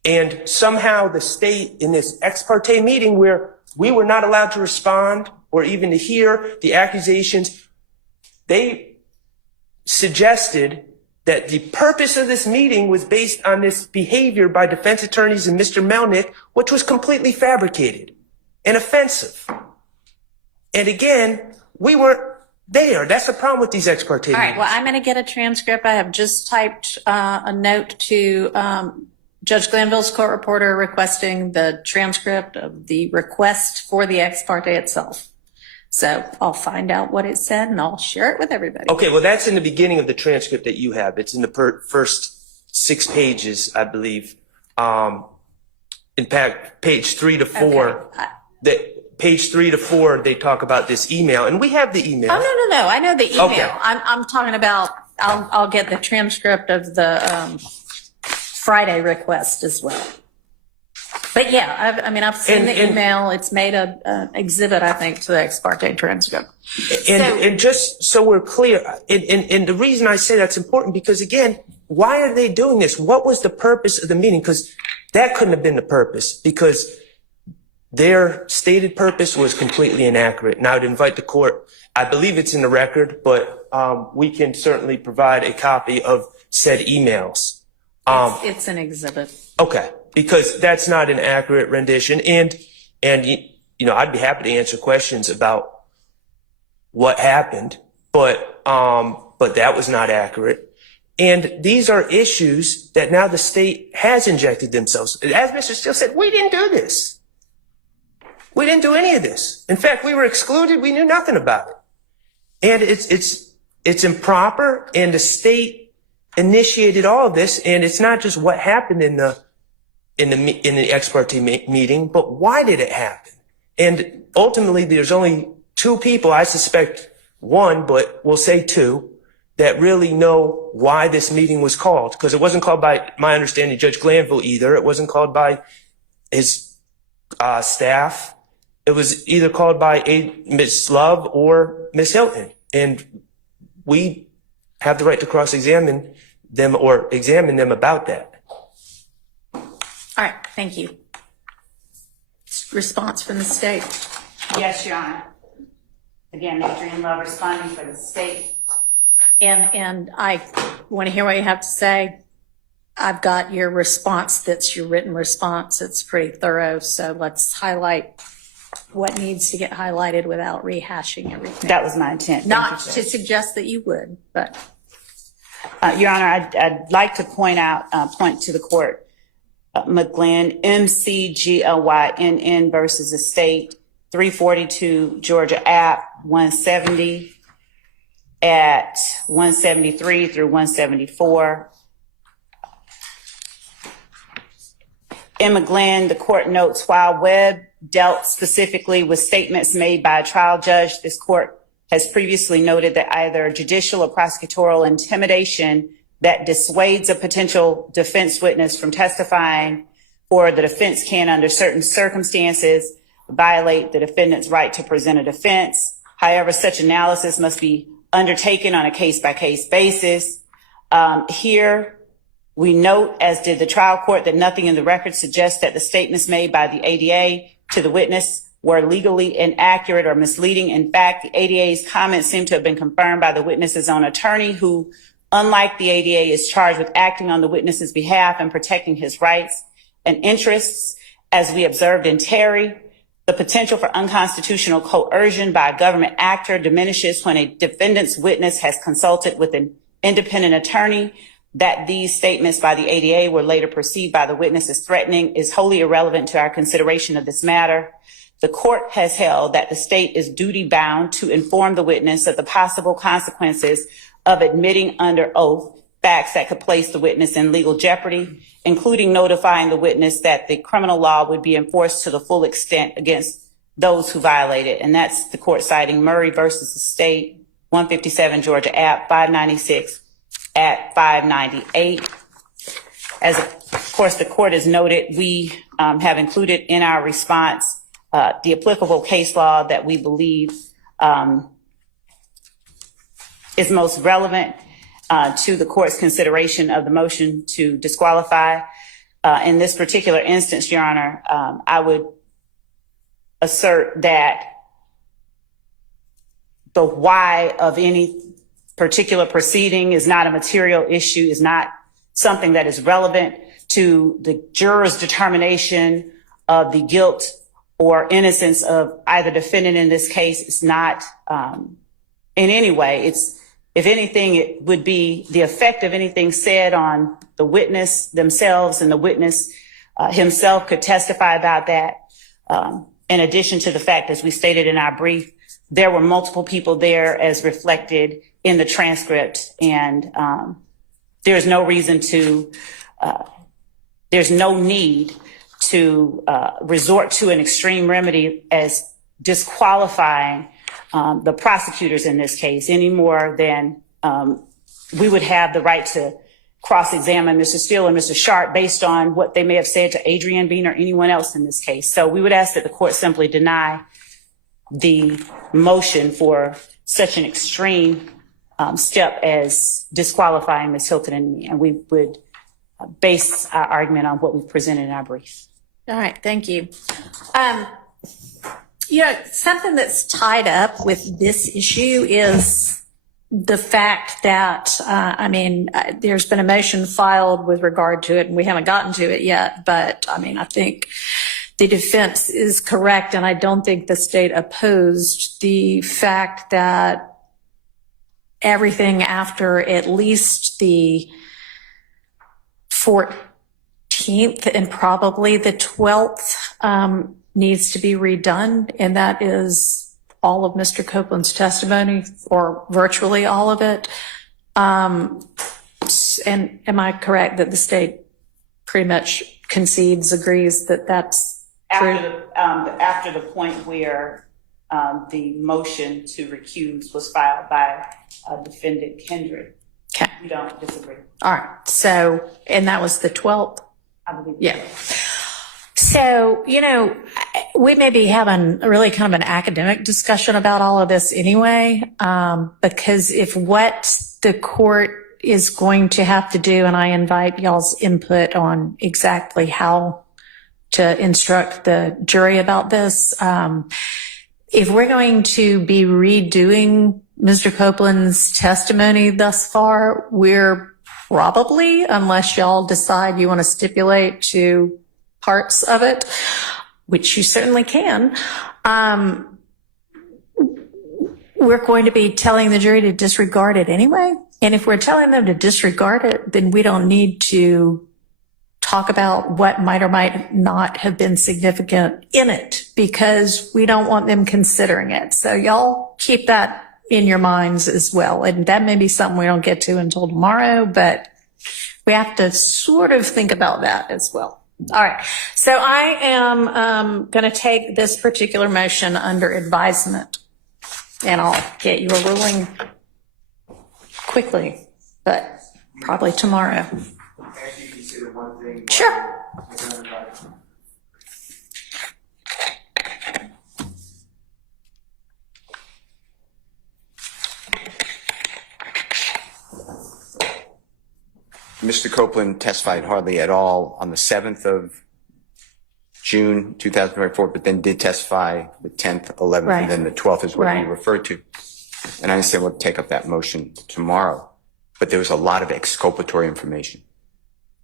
And somehow the state in this ex parte meeting where we were not allowed to respond or even to hear the accusations, they suggested that the purpose of this meeting was based on this behavior by defense attorneys and Mr. Melnick, which was completely fabricated and offensive. And again, we weren't there. That's the problem with these ex parte meetings. All right, well, I'm going to get a transcript. I have just typed a note to Judge Glanville's court reporter requesting the transcript of the request for the ex parte itself. So I'll find out what it said and I'll share it with everybody. Okay, well, that's in the beginning of the transcript that you have. It's in the first 6 pages, I believe. In fact, page 3 to 4. Okay. Page 3 to 4, they talk about this email, and we have the email. Oh, no. I know the email. Okay. I'm talking about, I'll get the transcript of the Friday request as well. But yeah, I've seen the email. It's made an exhibit, I think, to the ex parte transcript. And just so we're clear, and the reason I say that's important, because again, why are they doing this? What was the purpose of the meeting? Because that couldn't have been the purpose, because their stated purpose was completely inaccurate. And I would invite the court, I believe it's in the record, but we can certainly provide a copy of said emails. It's an exhibit. Okay, because that's not an accurate rendition. And you know, I'd be happy to answer questions about what happened, but that was not accurate. And these are issues that now the state has injected themselves. As Mr. Steele said, we didn't do this. We didn't do any of this. In fact, we were excluded. We knew nothing about it. And it's improper, and the state initiated all of this. And it's not just what happened in the ex parte meeting, but why did it happen? And ultimately, there's only two people, I suspect one, but we'll say two, that really know why this meeting was called. Because it wasn't called by, my understanding, Judge Glanville either. It wasn't called by his staff. It was either called by Ms. Love or Ms. Hilton. And we have the right to cross-examine them or examine them about that. All right, thank you. Response from the state. Yes, Your Honor. Again, Adrienne Love responding for the state. And I want to hear what you have to say. I've got your response. That's your written response. It's pretty thorough. So let's highlight what needs to get highlighted without rehashing everything. That was my intent. Not to suggest that you would, but. Your Honor, I'd like to point to the court, McGlynn, MCGLYNN versus the state, 342 Georgia App, 170 at 173 through 174. In McGlynn, the court notes, while Webb dealt specifically with statements made by a trial judge, this court has previously noted that either judicial or prosecutorial intimidation that dissuades a potential defense witness from testifying, or the defense can, under certain circumstances, violate the defendant's right to present a defense. However, such analysis must be undertaken on a case-by-case basis. Here, we note, as did the trial court, that nothing in the record suggests that the statements made by the ADA to the witness were legally inaccurate or misleading. In fact, the ADA's comments seem to have been confirmed by the witness's own attorney, who, unlike the ADA, is charged with acting on the witness's behalf and protecting his rights and interests. As we observed in Terry, the potential for unconstitutional coercion by a government actor diminishes when a defendant's witness has consulted with an independent attorney. That these statements by the ADA were later perceived by the witness as threatening is wholly irrelevant to our consideration of this matter. The court has held that the state is duty bound to inform the witness of the possible consequences of admitting under oath facts that could place the witness in legal jeopardy, including notifying the witness that the criminal law would be enforced to the full extent against those who violate it. And that's the court citing Murray versus the state, 157 Georgia App, 596 at 598. As of course the court has noted, we have included in our response the applicable case law that we believe is most relevant to the court's consideration of the motion to disqualify. In this particular instance, Your Honor, I would assert that the why of any particular proceeding is not a material issue, is not something that is relevant to the juror's determination of the guilt or innocence of either defendant in this case. It's not in any way. It's, if anything, it would be the effect of anything said on the witness themselves, and the witness himself could testify about that. In addition to the fact, as we stated in our brief, there were multiple people there as reflected in the transcript, and there's no reason to, there's no need to resort to an extreme remedy as disqualifying the prosecutors in this case, any more than we would have the right to cross-examine Mr. Steele and Mr. Sharp based on what they may have said to Adrienne Bean or anyone else in this case. So we would ask that the court simply deny the motion for such an extreme step as disqualifying Ms. Hilton and me, and we would base our argument on what we've presented in our brief. All right, thank you. Something that's tied up with this issue is the fact that, there's been a motion filed with regard to it, and we haven't gotten to it yet, but I think the defense is correct, and I don't think the state opposed the fact that everything after at least the 14th and probably the 12th needs to be redone, and that is all of Mr. Copeland's testimony, or virtually all of it. And am I correct that the state pretty much concedes, agrees that that's true? After the point where the motion to recuse was filed by defendant Kendrick. Okay. We don't disagree. All right. So, and that was the 12th? I believe. Yeah. So, we may be having really kind of an academic discussion about all of this anyway, because if what the court is going to have to do, and I invite y'all's input on exactly how to instruct the jury about this, if we're going to be redoing Mr. Copeland's testimony thus far, we're probably, unless y'all decide you want to stipulate to parts of it, which you certainly can, we're going to be telling the jury to disregard it anyway. And if we're telling them to disregard it, then we don't need to talk about what might or might not have been significant in it, because we don't want them considering it. So y'all keep that in your minds as well. And that may be something we don't get to until tomorrow, but we have to sort of think about that as well. All right. So I am going to take this particular motion under advisement, and I'll get you a ruling quickly, but probably tomorrow. Can you consider one thing? Sure. Mr. Copeland testified hardly at all on the 7th of June 2024, but then did testify the 10th, 11th, Right. and then the 12th is what Right. you referred to. And I understand we'll take up that motion tomorrow, but there was a lot of exculpatory information.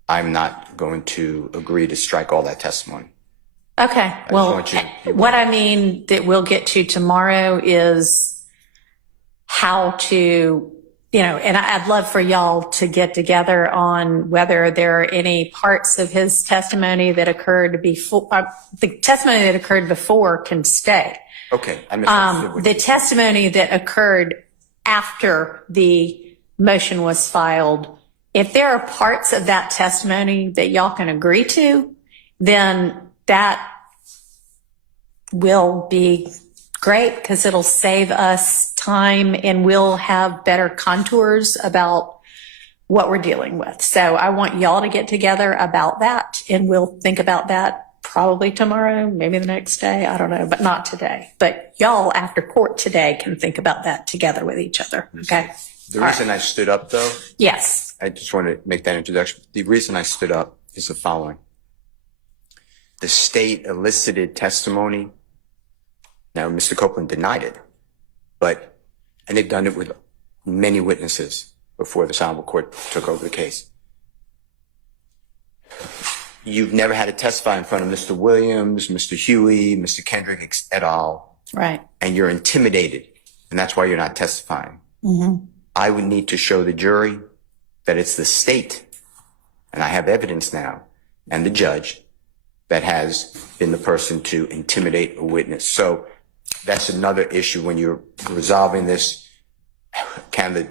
I'm not going to agree to strike all that testimony. Okay. Well, want you to- what I mean that we'll get to tomorrow is how to, and I'd love for y'all to get together on whether there are any parts of his testimony that occurred before, the testimony that occurred before can stay. Okay. I misunderstood what The you- testimony that occurred after the motion was filed, if there are parts of that testimony that y'all can agree to, then that will be great, because it'll save us time and we'll have better contours about what we're dealing with. So I want y'all to get together about that, and we'll think about that probably tomorrow, maybe the next day. I don't know, but not today. But y'all after court today can think about that together with each other. Okay. The reason I stood up, though, Yes. I just want to make that introduction. The reason I stood up is the following. The state elicited testimony. Now, Mr. Copeland denied it, and they've done it with many witnesses before the Honorable Court took over the case. You've never had to testify in front of Mr. Williams, Mr. Huey, Mr. Kendrick, et al., Right. and you're intimidated, and that's why you're not testifying. Mm-hmm. I would need to show the jury that it's the state, and I have evidence now, and the judge that has been the person to intimidate a witness. So that's another issue when you're resolving this. Can the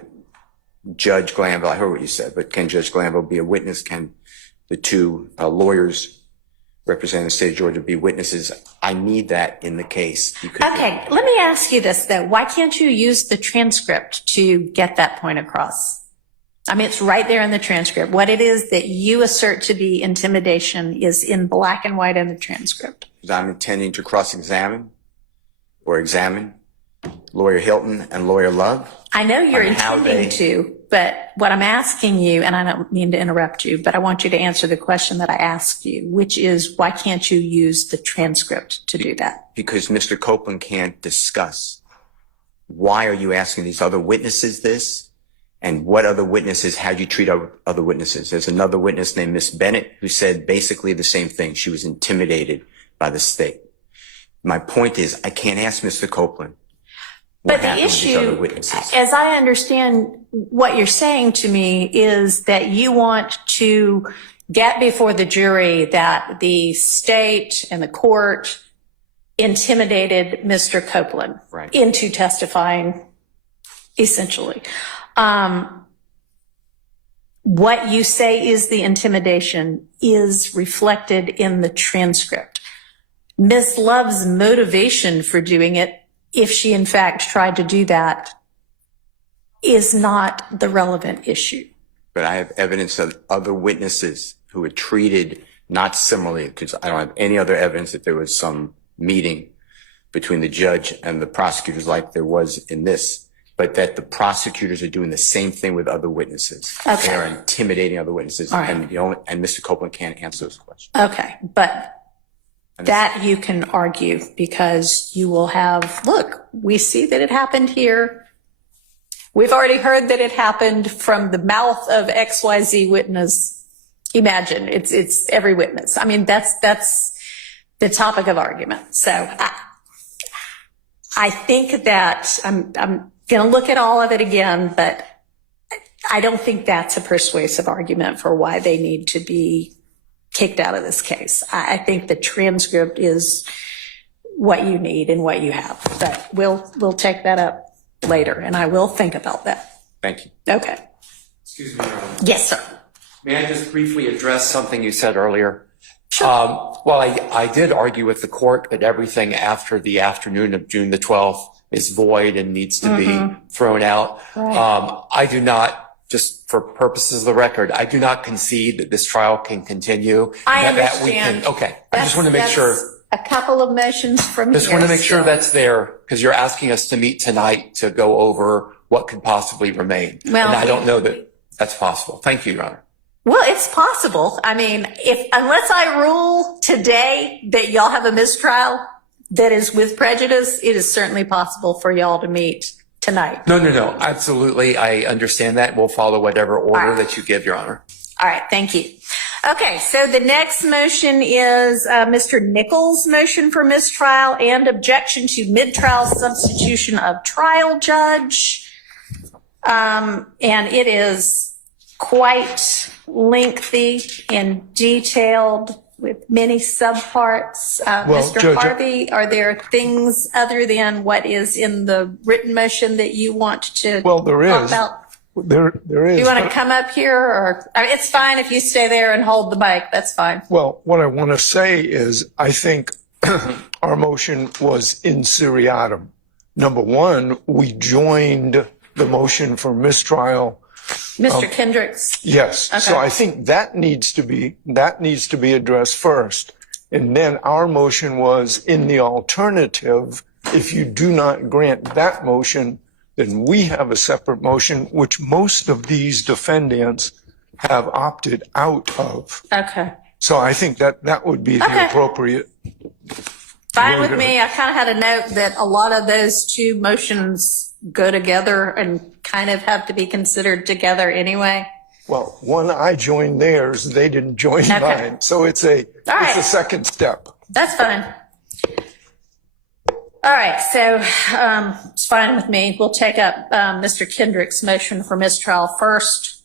Judge Glanville, I heard what you said, but can Judge Glanville be a witness? Can the two lawyers representing the state of Georgia be witnesses? I need that in the case. Okay, let me ask you this, though. Why can't you use the transcript to get that point across? I mean, it's right there in the transcript. What it is that you assert to be intimidation is in black and white in the transcript. I'm intending to cross-examine or examine Lawyer Hilton and Lawyer Love. I know you're On how intending they- to, but what I'm asking you, and I don't mean to interrupt you, but I want you to answer the question that I asked you, which is, why can't you use the transcript to do that? Because Mr. Copeland can't discuss. Why are you asking these other witnesses this? And what other witnesses, how'd you treat other witnesses? There's another witness named Miss Bennett who said basically the same thing. She was intimidated by the state. My point is, I can't ask Mr. Copeland what But the happened with these other issue, witnesses. as I understand what you're saying to me, is that you want to get before the jury that the state and the court intimidated Mr. Copeland Right. into testifying, essentially. What you say is the intimidation is reflected in the transcript. Ms. Love's motivation for doing it, if she in fact tried to do that, is not the relevant issue. But I have evidence of other witnesses who were treated not similarly, because I don't have any other evidence that there was some meeting between the judge and the prosecutors like there was in this, but that the prosecutors are doing the same thing with other witnesses. Okay. They are intimidating other witnesses, All right. and Mr. Copeland can't answer those questions. Okay, but that you can argue because you will have, look, we see that it happened here. We've already heard that it happened from the mouth of XYZ witness. Imagine, it's every witness. I mean, that's the topic of argument. So I think that I'm going to look at all of it again, but I don't think that's a persuasive argument for why they need to be kicked out of this case. I think the transcript is what you need and what you have, but we'll take that up later, and I will think about that. Thank you. Okay. Excuse me, Your Honor. Yes, sir. May I just briefly address something you said earlier? Sure. Well, I did argue with the court that everything after the afternoon of June the 12th is void and needs to be thrown out. Right. I do not, just for purposes of the record, I do not concede that this trial can continue. I that we understand. can, okay. I just want to make sure. A couple of motions from Just here. want to make sure so- that's there, because you're asking us to meet tonight to go over what could possibly remain. Well, and I don't know that that's possible. Thank you, Your Honor. Well, it's possible. I mean, unless I rule today that y'all have a mistrial that is with prejudice, it is certainly possible for y'all to meet tonight. No. Absolutely. I understand that. We'll follow whatever order All right. that you give, Your Honor. All right, thank you. Okay, so the next motion is Mr. Nichols' motion for mistrial and objection to mid-trial substitution of trial judge. And it is quite lengthy and detailed with many subparts. Mr. Judge, Harvey, are there things other than what is in the written motion that you want to Well, there talk is. about? There is. You want to come up here, or I mean, it's fine if you stay there and hold the mic. That's fine. Well, what I want to say is I think our motion was in seriatim. Number one, we joined the motion for mistrial. Mr. Kendricks. Yes. So Okay. I think that needs to be addressed first. And then our motion was in the alternative. If you do not grant that motion, then we have a separate motion, which most of these defendants have opted out of. Okay. So I think that would be the Okay. appropriate. Fine with me. I kind of had a note that a lot of those two motions go together and kind of have to be considered together anyway. Well, one, I joined theirs, they didn't join Okay. mine. So it's a right. second step. That's fine. All right, so it's fine with me. We'll take up Mr. Kendrick's motion for mistrial first.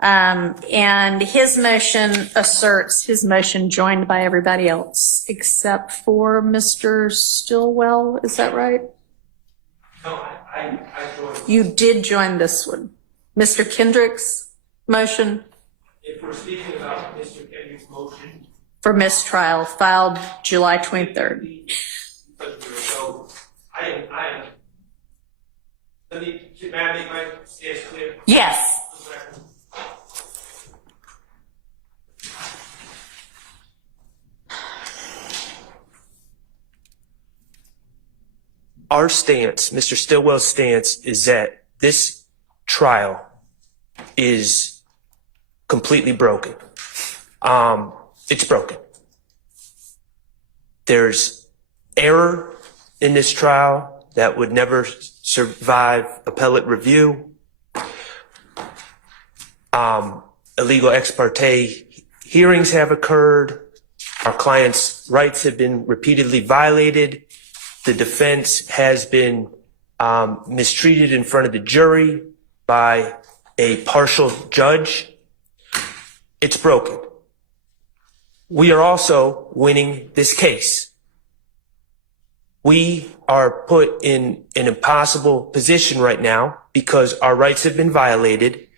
And his motion asserts his motion joined by everybody else except for Mr. Stillwell. Is that right? No, I joined. You did join this one. Mr. Kendrick's motion If we're speaking about Mr. Kendrick's motion, for mistrial filed July 23rd. so I am, may I make my stance clear? Yes. our stance, Mr. Stillwell's stance, is that this trial is completely broken. It's broken. There's error in this trial that would never survive appellate review. Illegal ex parte hearings have occurred. Our client's rights have been repeatedly violated. The defense has been mistreated in front of the jury by a partial judge. It's broken. We are also winning this case. We are put in an impossible position right now because our rights have been violated,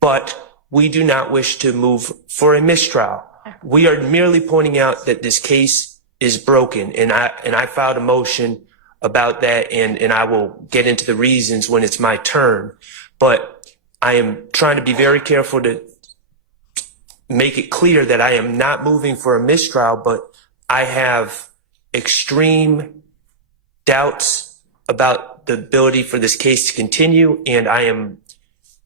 but we do not wish to move for a mistrial. We are merely pointing out that this case is broken, and I filed a motion about that, and I will get into the reasons when it's my turn. But I am trying to be very careful to make it clear that I am not moving for a mistrial, but I have extreme doubts about the ability for this case to continue, and I am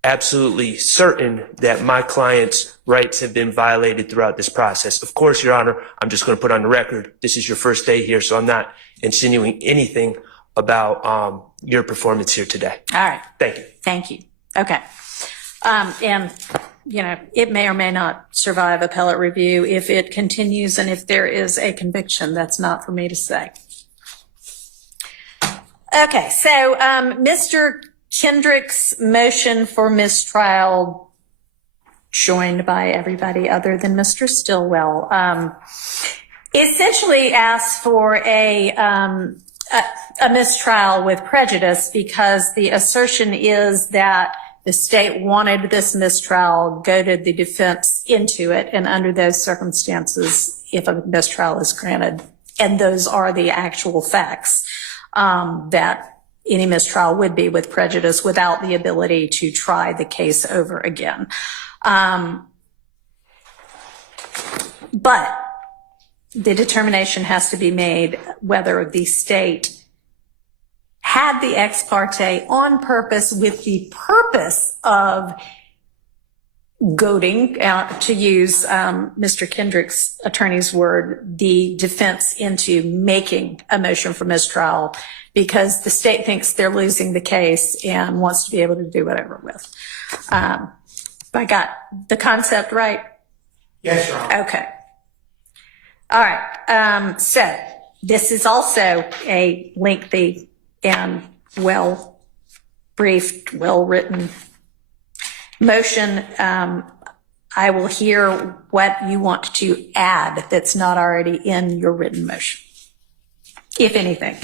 absolutely certain that my client's rights have been violated throughout this process. Of course, Your Honor, I'm just going to put on the record, this is your first day here, so I'm not insinuating anything about your performance here today. All right. Thank you. Thank you. Okay. And, you know, it may or may not survive appellate review if it continues and if there is a conviction. That's not for me to say. Okay. So, Mr. Kendrick's motion for mistrial, joined by everybody other than Mr. Stillwell, essentially asks for a mistrial with prejudice because the assertion is that the state wanted this mistrial, goaded the defense into it, and under those circumstances, if a mistrial is granted, and those are the actual facts, that any mistrial would be with prejudice without the ability to try the case over again. But the determination has to be made whether the state had the ex parte on purpose with the purpose of goading, to use Mr. Kendrick's attorney's word, the defense into making a motion for mistrial because the state thinks they're losing the case and wants to be able to do whatever with. I got the concept right? Yes, Your Honor. Okay. All right. So this is also a lengthy and well-briefed, well-written motion. I will hear what you want to add that's not already in your written motion, if anything.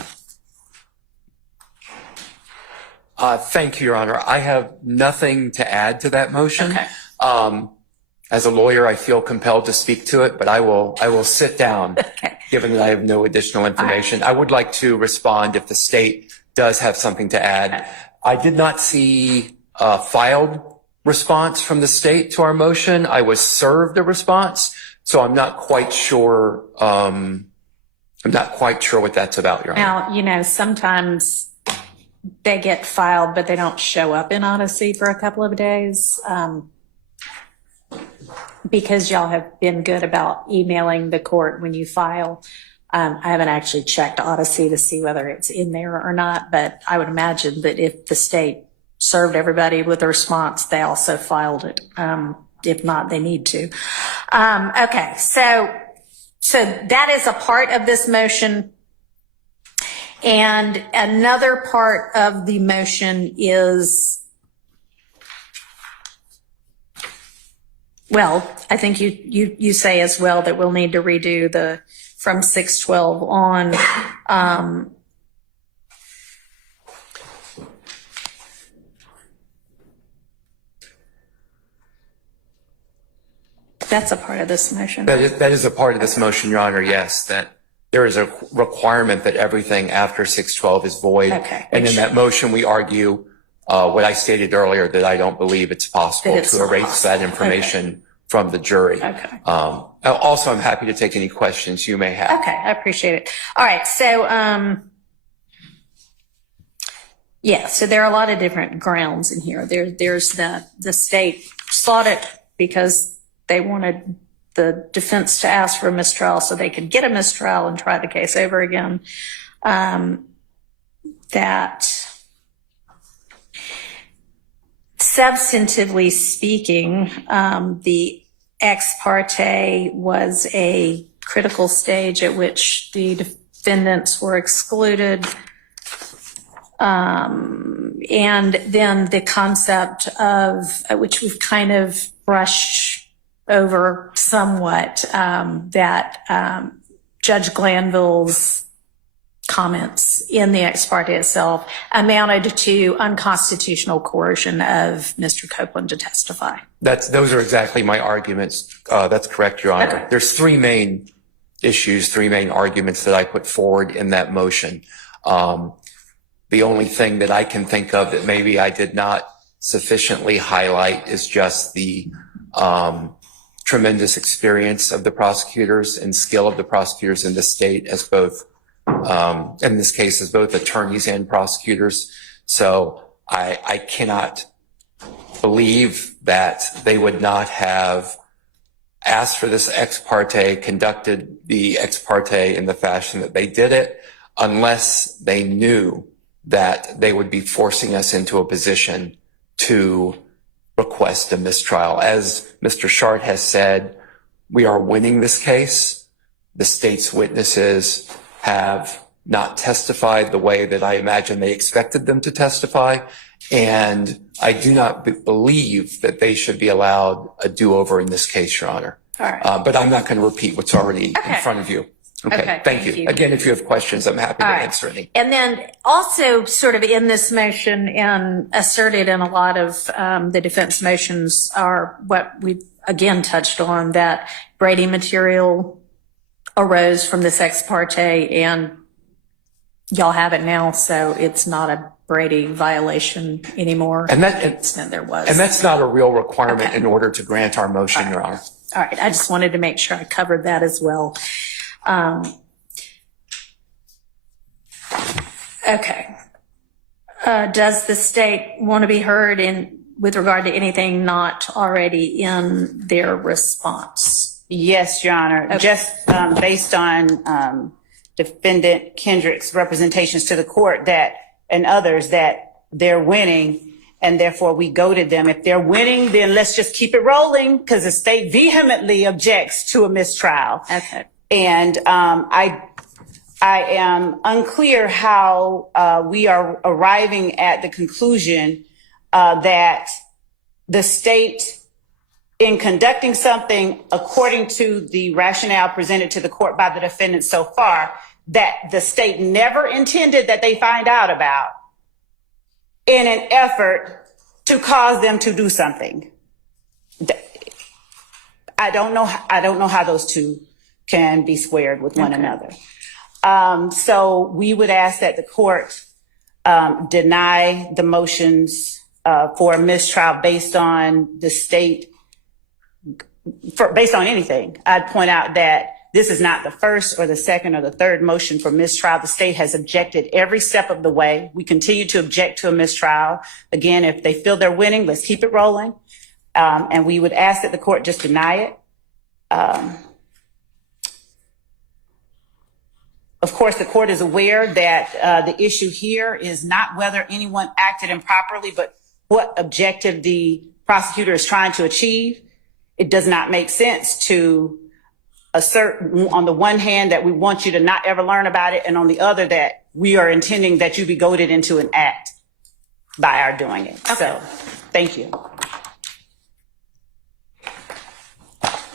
Thank you, Your Honor. I have nothing to add to that motion. Okay. As a lawyer, I feel compelled to speak to it, but I will sit down, Okay. given that I have no additional information. I would like to respond if the state does have something to add. Okay. I did not see a filed response from the state to our motion. I was served a response, so I'm not quite sure. I'm not quite sure what that's about, Your Honor. Now, you know, sometimes they get filed, but they don't show up in Odyssey for a couple of days. Because y'all have been good about emailing the court when you file. I haven't actually checked Odyssey to see whether it's in there or not, but I would imagine that if the state served everybody with a response, they also filed it. If not, they need to. Okay, so that is a part of this motion. And another part of the motion is, well, I think you say as well that we'll need to redo the from 612 on. That's a part of this motion. That is a part of this motion, Your Honor, yes, that there is a requirement that everything after 612 is void. Okay. And in that motion, we argue what I stated earlier, that I don't believe it's possible That it's to not erase possible. that information from the jury. Okay. Also, I'm happy to take any questions you may have. Okay, I appreciate it. All right, so Yeah, so there are a lot of different grounds in here. There's the state sought it because they wanted the defense to ask for a mistrial so they could get a mistrial and try the case over again. That substantively speaking, the ex parte was a critical stage at which the defendants were excluded. And then the concept of, which we've kind of brushed over somewhat, that Judge Glanville's comments in the ex parte itself amounted to unconstitutional coercion of Mr. Copeland to testify. Those are exactly my arguments. That's correct, Your Honor. Okay. There's three main issues, three main arguments that I put forward in that motion. The only thing that I can think of that maybe I did not sufficiently highlight is just the tremendous experience of the prosecutors and skill of the prosecutors in the state as both, in this case, as both attorneys and prosecutors. So I cannot believe that they would not have asked for this ex parte, conducted the ex parte in the fashion that they did it, unless they knew that they would be forcing us into a position to request a mistrial. As Mr. Shart has said, we are winning this case. The state's witnesses have not testified the way that I imagine they expected them to testify. And I do not believe that they should be allowed a do-over in this case, Your Honor. All right. But I'm not going to repeat what's already in front of you. Okay. Thank you. Again, if you have questions, I'm happy to answer any. And then also sort of in this motion and asserted in a lot of the defense motions are what we again touched on, that Brady material arose from this ex parte and y'all have it now, so it's not a Brady violation anymore. And there was. And that's not a real requirement in order to grant our motion, Your Honor. All right. I just wanted to make sure I covered that as well. Okay. Does the state want to be heard with regard to anything not already in their response? Yes, Your Honor. Okay. Just based on Defendant Kendrick's representations to the court that and others that they're winning, and therefore we goaded them. If they're winning, then let's just keep it rolling, because the state vehemently objects to a mistrial. Okay. And I am unclear how we are arriving at the conclusion that the state, in conducting something according to the rationale presented to the court by the defendant so far, that the state never intended that they find out about, in an effort to cause them to do something. I don't know how those two can be squared with one another. So we would ask that the court deny the motions for a mistrial based on the state, based on anything. I'd point out that this is not the first or the second or the third motion for mistrial. The state has objected every step of the way. We continue to object to a mistrial. Again, if they feel they're winning, let's keep it rolling. And we would ask that the court just deny it. Of course, the court is aware that the issue here is not whether anyone acted improperly, but what objective the prosecutor is trying to achieve. It does not make sense to assert on the one hand that we want you to not ever learn about it, and on the other that we are intending that you be goaded into an act by our doing it. Okay. So, thank you.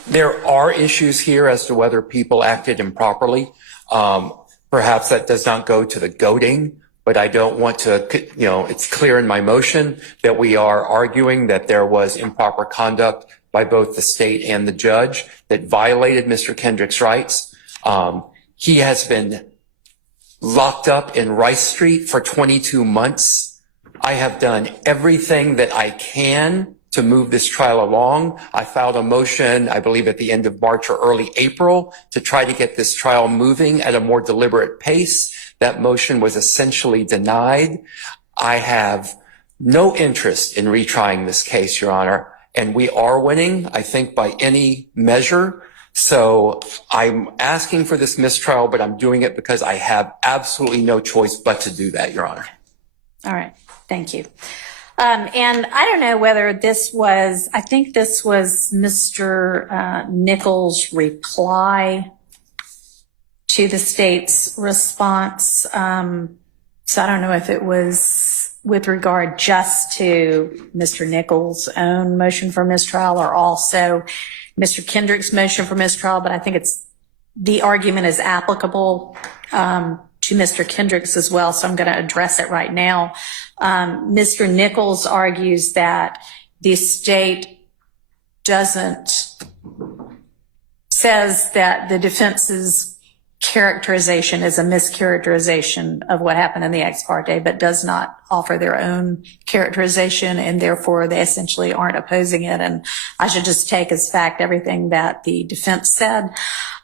There are issues here as to whether people acted improperly. Perhaps that does not go to the goading, but I don't want to, it's clear in my motion that we are arguing that there was improper conduct by both the state and the judge that violated Mr. Kendrick's rights. He has been locked up in Rice Street for 22 months. I have done everything that I can to move this trial along. I filed a motion, I believe at the end of March or early April, to try to get this trial moving at a more deliberate pace. That motion was essentially denied. I have no interest in retrying this case, Your Honor, and we are winning, I think, by any measure. So I'm asking for this mistrial, but I'm doing it because I have absolutely no choice but to do that, Your Honor. All right. Thank you. And I don't know whether this was, I think this was Mr. Nichols' reply to the state's response. So I don't know if it was with regard just to Mr. Nichols' own motion for mistrial or also Mr. Kendrick's motion for mistrial, but I think the argument is applicable to Mr. Kendrick's as well, so I'm going to address it right now. Mr. Nichols argues that the state says that the defense's characterization is a mischaracterization of what happened in the ex parte, but does not offer their own characterization, and therefore they essentially aren't opposing it. And I should just take as fact everything that the defense said.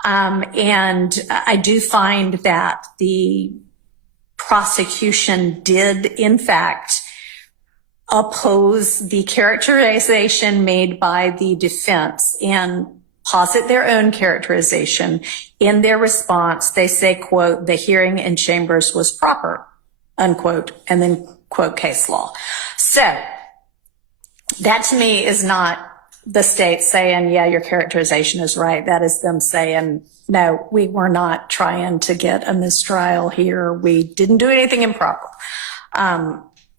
And I do find that the prosecution did, in fact, oppose the characterization made by the defense and posit their own characterization. In their response, they say, quote, the hearing in chambers was proper, unquote, and then quote case law. So that to me is not the state saying, yeah, your characterization is right. That is them saying, no, we were not trying to get a mistrial here. We didn't do anything improper.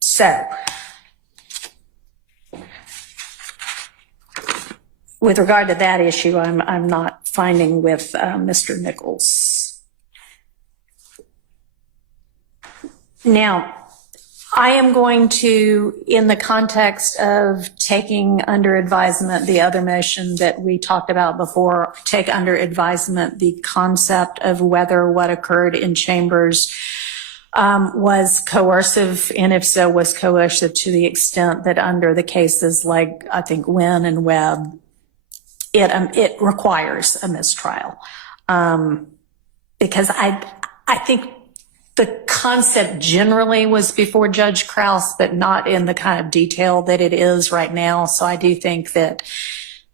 So with regard to that issue, I'm not finding with Mr. Nichols. Now, I am going to, in the context of taking under advisement the other motion that we talked about before, take under advisement the concept of whether what occurred in chambers was coercive, and if so, was coercive to the extent that under the cases like, I think, Wynn and Webb, it requires a mistrial. Because I think the concept generally was before Judge Krause, but not in the kind of detail that it is right now. So I do think that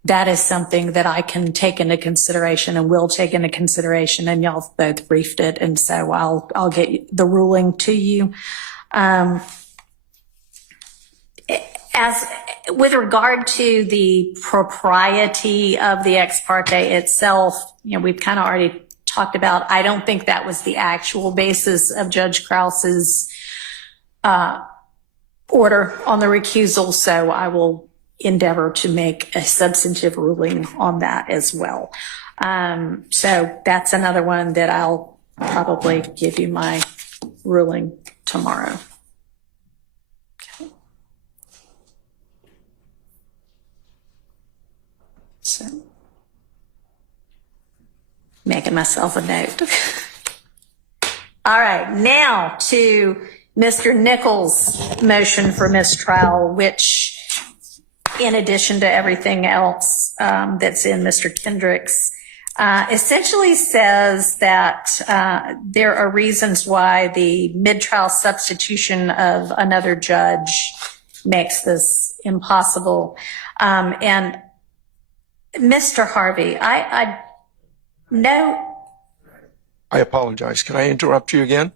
that is something that I can take into consideration and will take into consideration. And y'all both briefed it. And so I'll get the ruling to you. As with regard to the propriety of the ex parte itself, we've kind of already talked about, I don't think that was the actual basis of Judge Krause's order on the recusal. So I will endeavor to make a substantive ruling on that as well. So that's another one that I'll probably give you my ruling tomorrow. So, making myself a note. All right, now to Mr. Nichols' motion for mistrial, which, in addition to everything else that's in Mr. Kendrick's, essentially says that there are reasons why the mid-trial substitution of another judge makes this impossible. And Mr. Harvey, I know. I apologize. Can I interrupt you again?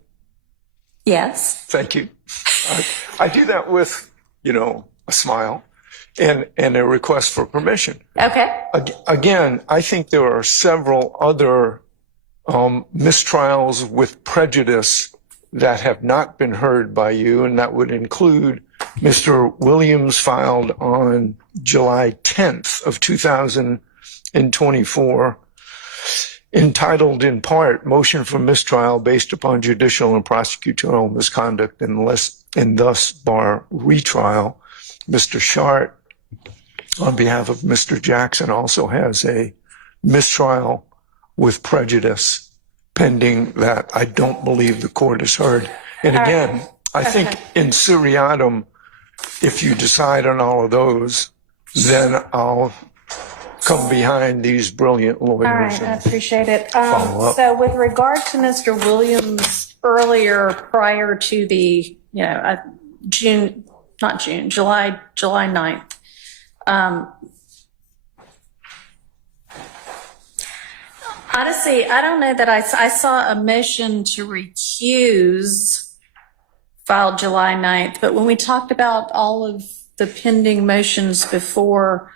Yes. Thank you. I do that with, a smile and a request for permission. Okay. Again, I think there are several other mistrials with prejudice that have not been heard by you, and that would include Mr. Williams filed on July 10th of 2024, entitled in part, Motion for Mistrial Based Upon Judicial and Prosecutorial Misconduct and thus bar retrial. Mr. Shart, on behalf of Mr. Jackson, also has a mistrial with prejudice pending that I don't believe the court has heard. And again, I think in seriatim, if you decide on all of those, then I'll come behind these brilliant lawyers. All right, I appreciate it. Follow up. So with regard to Mr. Williams earlier, prior to the, July 9th. Honestly, I don't know that I saw a motion to recuse filed July 9th, but when we talked about all of the pending motions before,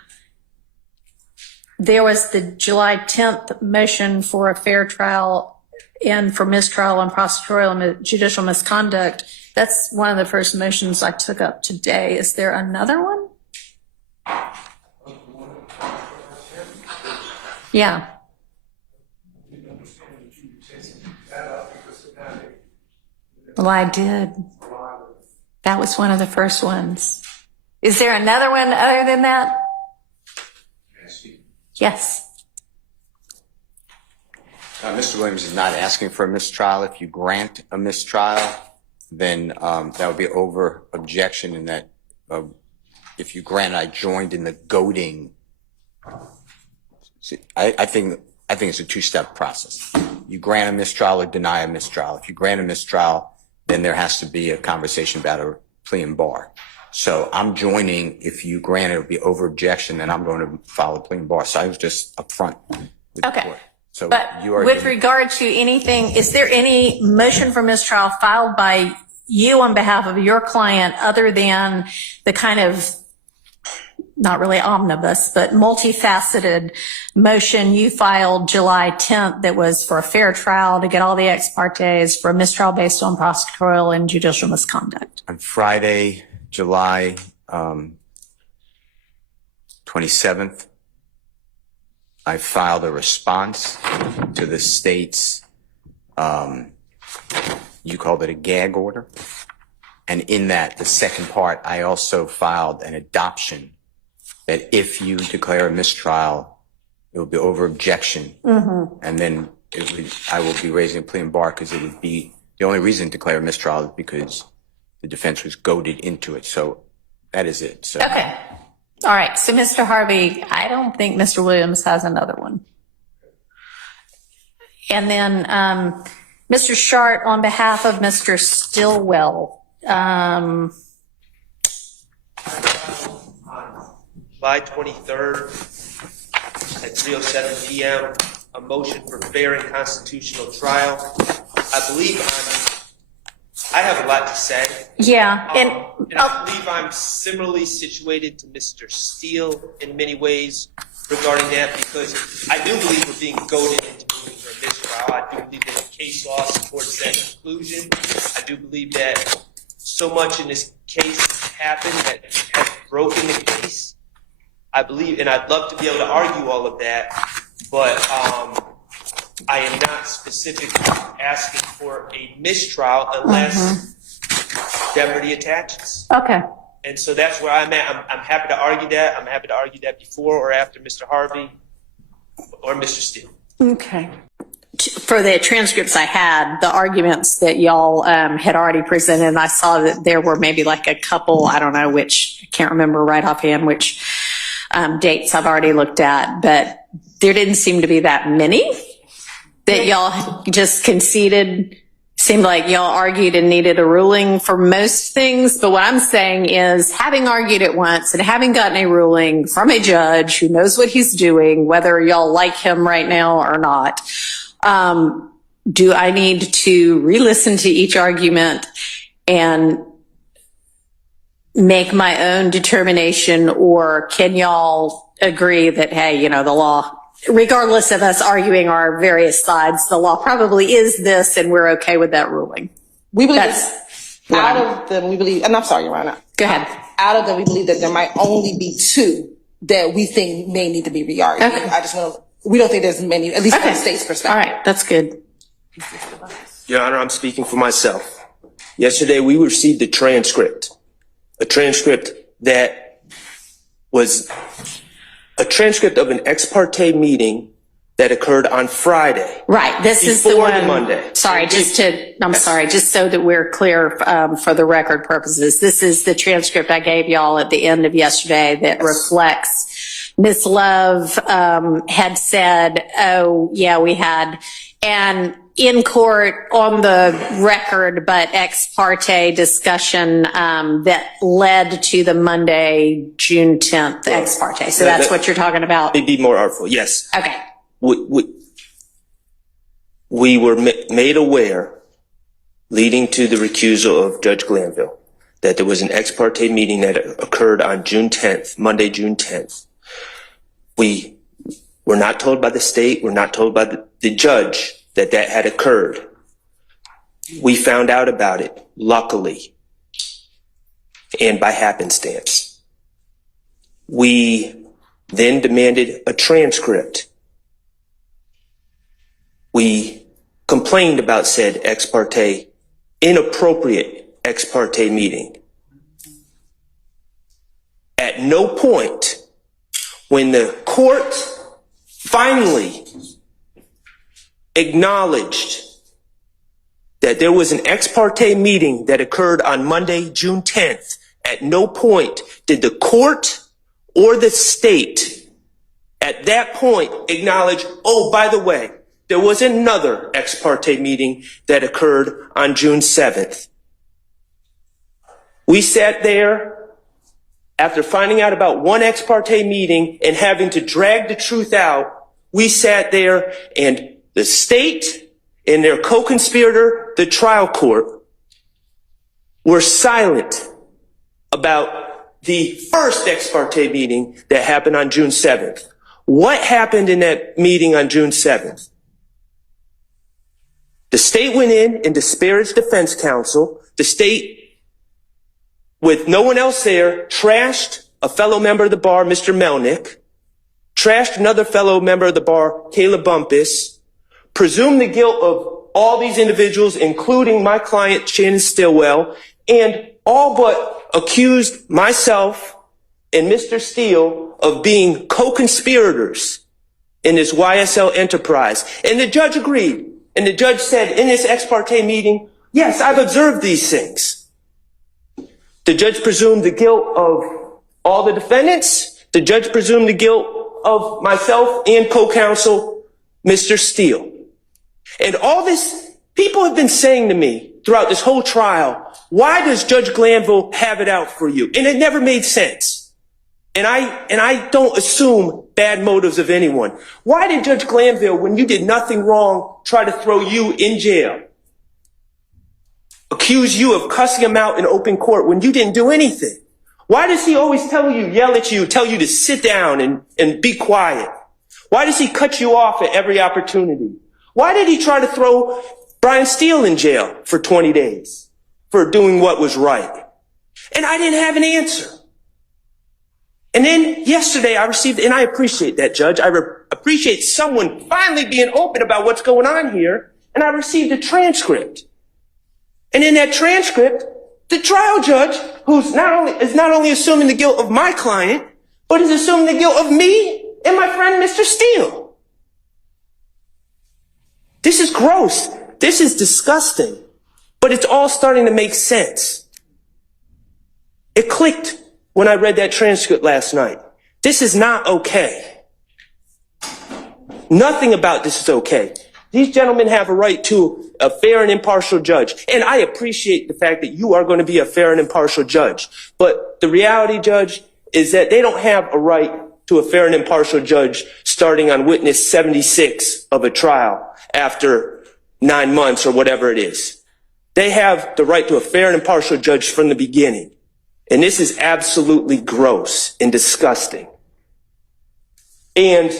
there was the July 10th motion for a fair trial and for mistrial on prosecutorial and judicial misconduct. That's one of the first motions I took up today. Is there another one? Yeah. Well, I did. That was one of the first ones. Is there another one other than that? Yes. Mr. Williams is not asking for a mistrial. If you grant a mistrial, then that would be over objection, and that if you grant, I joined in the goading. See, I think it's a two-step process. You grant a mistrial or deny a mistrial. If you grant a mistrial, then there has to be a conversation about a plea and bar. So I'm joining. If you grant it, it'll be over objection, then I'm going to file a plea and bar. So I was just upfront with the court. So but you are with regard to anything, is there any motion for mistrial filed by you on behalf of your client other than the kind of, not really omnibus, but multifaceted motion you filed July 10th that was for a fair trial to get all the ex partes for a mistrial based on prosecutorial and judicial misconduct? On Friday, July 27th, I filed a response to the state's, you called it a gag order. And in that, the second part, I also filed an adoption that if you declare a mistrial, it will be over objection. And then I will be raising a plea and bar because it would be, the only reason to declare a mistrial is because the defense was goaded into it. So that is it. So. Okay. All right. So, Mr. Harvey, I don't think Mr. Williams has another one. And then Mr. Shart, on behalf of Mr. Stillwell. July 23rd at 3:07 p.m., a motion for fair and constitutional trial. I believe I have a lot to say. Yeah. And I believe I'm similarly situated to Mr. Steele in many ways regarding that, because I do believe we're being goaded into moving for a mistrial. I do believe that the case law supports that conclusion. I do believe that so much in this case has happened that has broken the case. I believe, and I'd love to be able to argue all of that, but I am not specifically asking for a mistrial unless jeopardy attaches. Okay. And so that's where I'm at. I'm happy to argue that. I'm happy to argue that before or after Mr. Harvey or Mr. Steele. Okay. For the transcripts I had, the arguments that y'all had already presented, and I saw that there were maybe like a couple, I don't know which, I can't remember right offhand which dates I've already looked at, but there didn't seem to be that many that y'all just conceded. Seemed like y'all argued and needed a ruling for most things. But what I'm saying is, having argued it once and having gotten a ruling from a judge who knows what he's doing, whether y'all like him right now or not, do I need to re-listen to each argument and make my own determination, or can y'all agree that, hey, you know, the law, regardless of us arguing our various sides, the law probably is this and we're okay with that ruling? We believe That's out of them, we believe, and I'm sorry, Your Honor. Go ahead. Out of them, we believe that there might only be two that we think may need to be re-argued. Okay. I just want to, we don't think there's many, at least from the state's perspective. All right, that's good. Your Honor, I'm speaking for myself. Yesterday, we received a transcript that was a transcript of an ex parte meeting that occurred on Friday. Right. This is the Before one. the Monday. Sorry, just so that we're clear for the record purposes. This is the transcript I gave y'all at the end of yesterday that reflects Ms. Love had said, oh, yeah, we had. And in court on the record, but ex parte discussion that led to the Monday, June 10th ex parte. So that's what you're talking about? It'd be more artful, yes. Okay. We were made aware, leading to the recusal of Judge Glanville, that there was an ex parte meeting that occurred on June 10th, Monday, June 10th. We were not told by the state, we're not told by the judge that that had occurred. We found out about it, luckily, and by happenstance. We then demanded a transcript. We complained about said ex parte, inappropriate ex parte meeting. At no point, when the court finally acknowledged that there was an ex parte meeting that occurred on Monday, June 10th, at no point did the court or the state at that point acknowledge, oh, by the way, there was another ex parte meeting that occurred on June 7th. We sat there after finding out about one ex parte meeting and having to drag the truth out. We sat there and the state and their co-conspirator, the trial court, were silent about the first ex parte meeting that happened on June 7th. What happened in that meeting on June 7th? The state went in and disparaged defense counsel. The state, with no one else there, trashed a fellow member of the bar, Mr. Melnick, trashed another fellow member of the bar, Kayla Bumpus, presumed the guilt of all these individuals, including my client, Shannon Stillwell, and all but accused myself and Mr. Steele of being co-conspirators in this YSL enterprise. And the judge agreed. And the judge said in this ex parte meeting, yes, I've observed these things. The judge presumed the guilt of all the defendants. The judge presumed the guilt of myself and co-counsel, Mr. Steele. And all this, people have been saying to me throughout this whole trial, why does Judge Glanville have it out for you? And it never made sense. And I don't assume bad motives of anyone. Why did Judge Glanville, when you did nothing wrong, try to throw you in jail? Accuse you of cussing him out in open court when you didn't do anything? Why does he always tell you, yell at you, tell you to sit down and be quiet? Why does he cut you off at every opportunity? Why did he try to throw Brian Steele in jail for 20 days for doing what was right? And I didn't have an answer. And then yesterday I received, and I appreciate that, Judge. I appreciate someone finally being open about what's going on here. And I received a transcript. And in that transcript, the trial judge, who's not only assuming the guilt of my client, but is assuming the guilt of me and my friend, Mr. Steele. This is gross. This is disgusting. But it's all starting to make sense. It clicked when I read that transcript last night. This is not okay. Nothing about this is okay. These gentlemen have a right to a fair and impartial judge. And I appreciate the fact that you are going to be a fair and impartial judge. But the reality, Judge, is that they don't have a right to a fair and impartial judge starting on witness 76 of a trial after 9 months or whatever it is. They have the right to a fair and impartial judge from the beginning. And this is absolutely gross and disgusting. And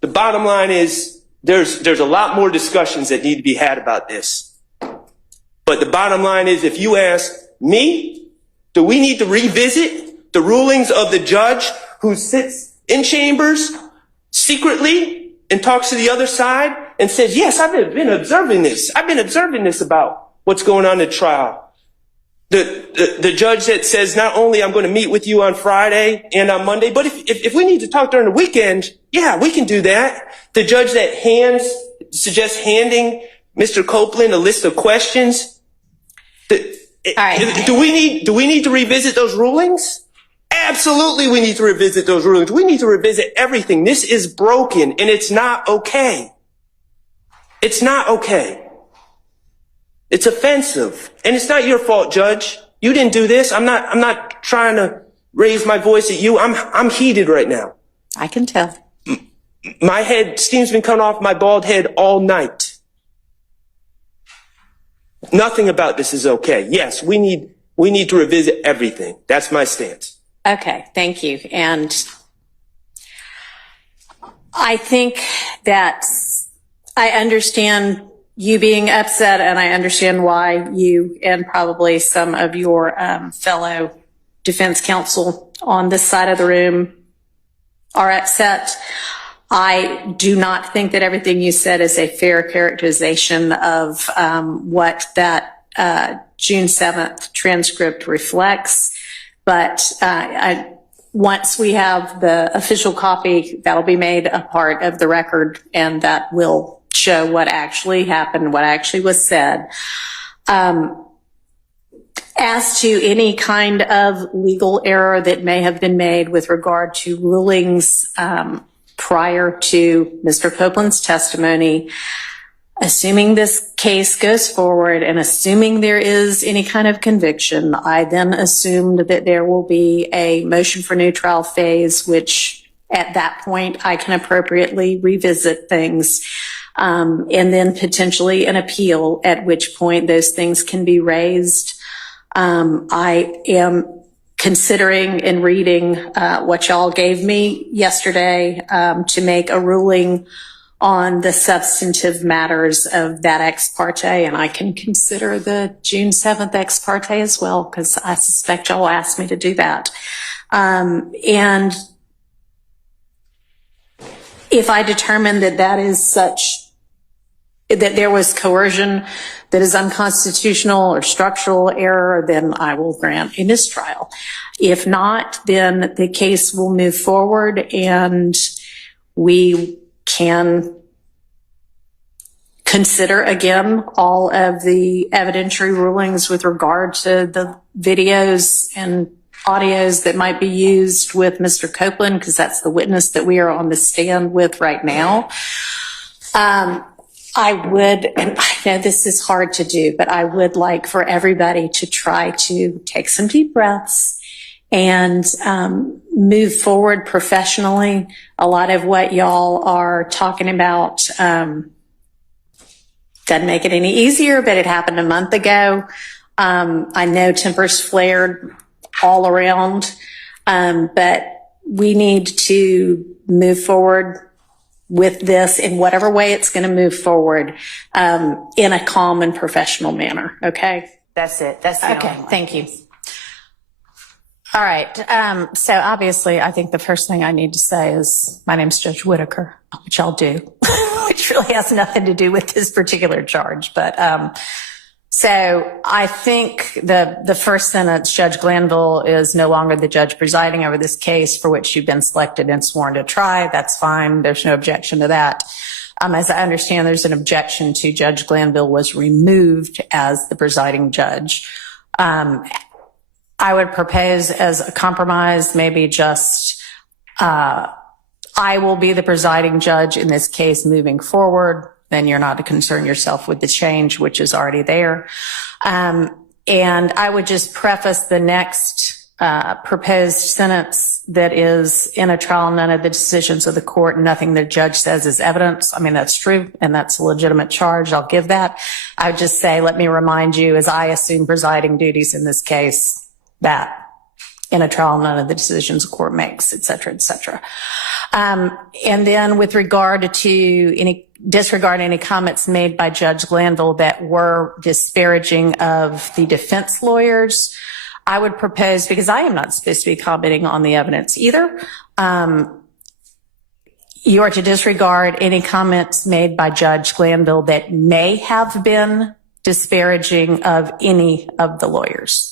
the bottom line is there's a lot more discussions that need to be had about this. But the bottom line is, if you ask me, do we need to revisit the rulings of the judge who sits in chambers secretly and talks to the other side and says, yes, I've been observing this. I've been observing this about what's going on in the trial. The judge that says, not only I'm going to meet with you on Friday and on Monday, but if we need to talk during the weekend, yeah, we can do that. The judge that suggests handing Mr. Copeland a list of questions. Do we need to revisit those rulings? Absolutely, we need to revisit those rulings. We need to revisit everything. This is broken and it's not okay. It's not okay. It's offensive. And it's not your fault, Judge. You didn't do this. I'm not trying to raise my voice at you. I'm heated right now. I can tell. My steam's been coming off my bald head all night. Nothing about this is okay. Yes, we need to revisit everything. That's my stance. Okay, thank you. And I think that I understand you being upset, and I understand why you and probably some of your fellow defense counsel on this side of the room are upset. I do not think that everything you said is a fair characterization of what that June 7th transcript reflects. But once we have the official copy, that'll be made a part of the record, and that will show what actually happened, what actually was said. As to any kind of legal error that may have been made with regard to rulings prior to Mr. Copeland's testimony, assuming this case goes forward and assuming there is any kind of conviction, I then assumed that there will be a motion for new trial phase, which at that point I can appropriately revisit things, and then potentially an appeal, at which point those things can be raised. I am considering and reading what y'all gave me yesterday to make a ruling on the substantive matters of that ex parte, and I can consider the June 7th ex parte as well, because I suspect y'all asked me to do that. And if I determine that that is such, that there was coercion that is unconstitutional or structural error, then I will grant a mistrial. If not, then the case will move forward and we can consider again all of the evidentiary rulings with regard to the videos and audios that might be used with Mr. Copeland, because that's the witness that we are on the stand with right now. I would, and I know this is hard to do, but I would like for everybody to try to take some deep breaths and move forward professionally. A lot of what y'all are talking about doesn't make it any easier, but it happened a month ago. I know tempers flared all around, but we need to move forward with this in whatever way it's going to move forward, in a calm and professional manner. Okay. That's it. That's the Okay. only one. Thank you. All right. So obviously I think the first thing I need to say is my name's Judge Whitaker, which I'll do, which really has nothing to do with this particular charge. But, so I think the first sentence, Judge Glanville is no longer the judge presiding over this case for which you've been selected and sworn to try. That's fine. There's no objection to that. As I understand, there's an objection to Judge Glanville was removed as the presiding judge. I would propose as a compromise, maybe just, I will be the presiding judge in this case moving forward. Then you're not to concern yourself with the change, which is already there. And I would just preface the next proposed sentence that is in a trial, none of the decisions of the court, nothing the judge says is evidence. I mean, that's true, and that's a legitimate charge. I'll give that. I would just say, let me remind you, as I assume presiding duties in this case, that in a trial, none of the decisions the court makes, et cetera, et cetera. And then with regard to disregard any comments made by Judge Glanville that were disparaging of the defense lawyers, I would propose, because I am not supposed to be commenting on the evidence either, you are to disregard any comments made by Judge Glanville that may have been disparaging of any of the lawyers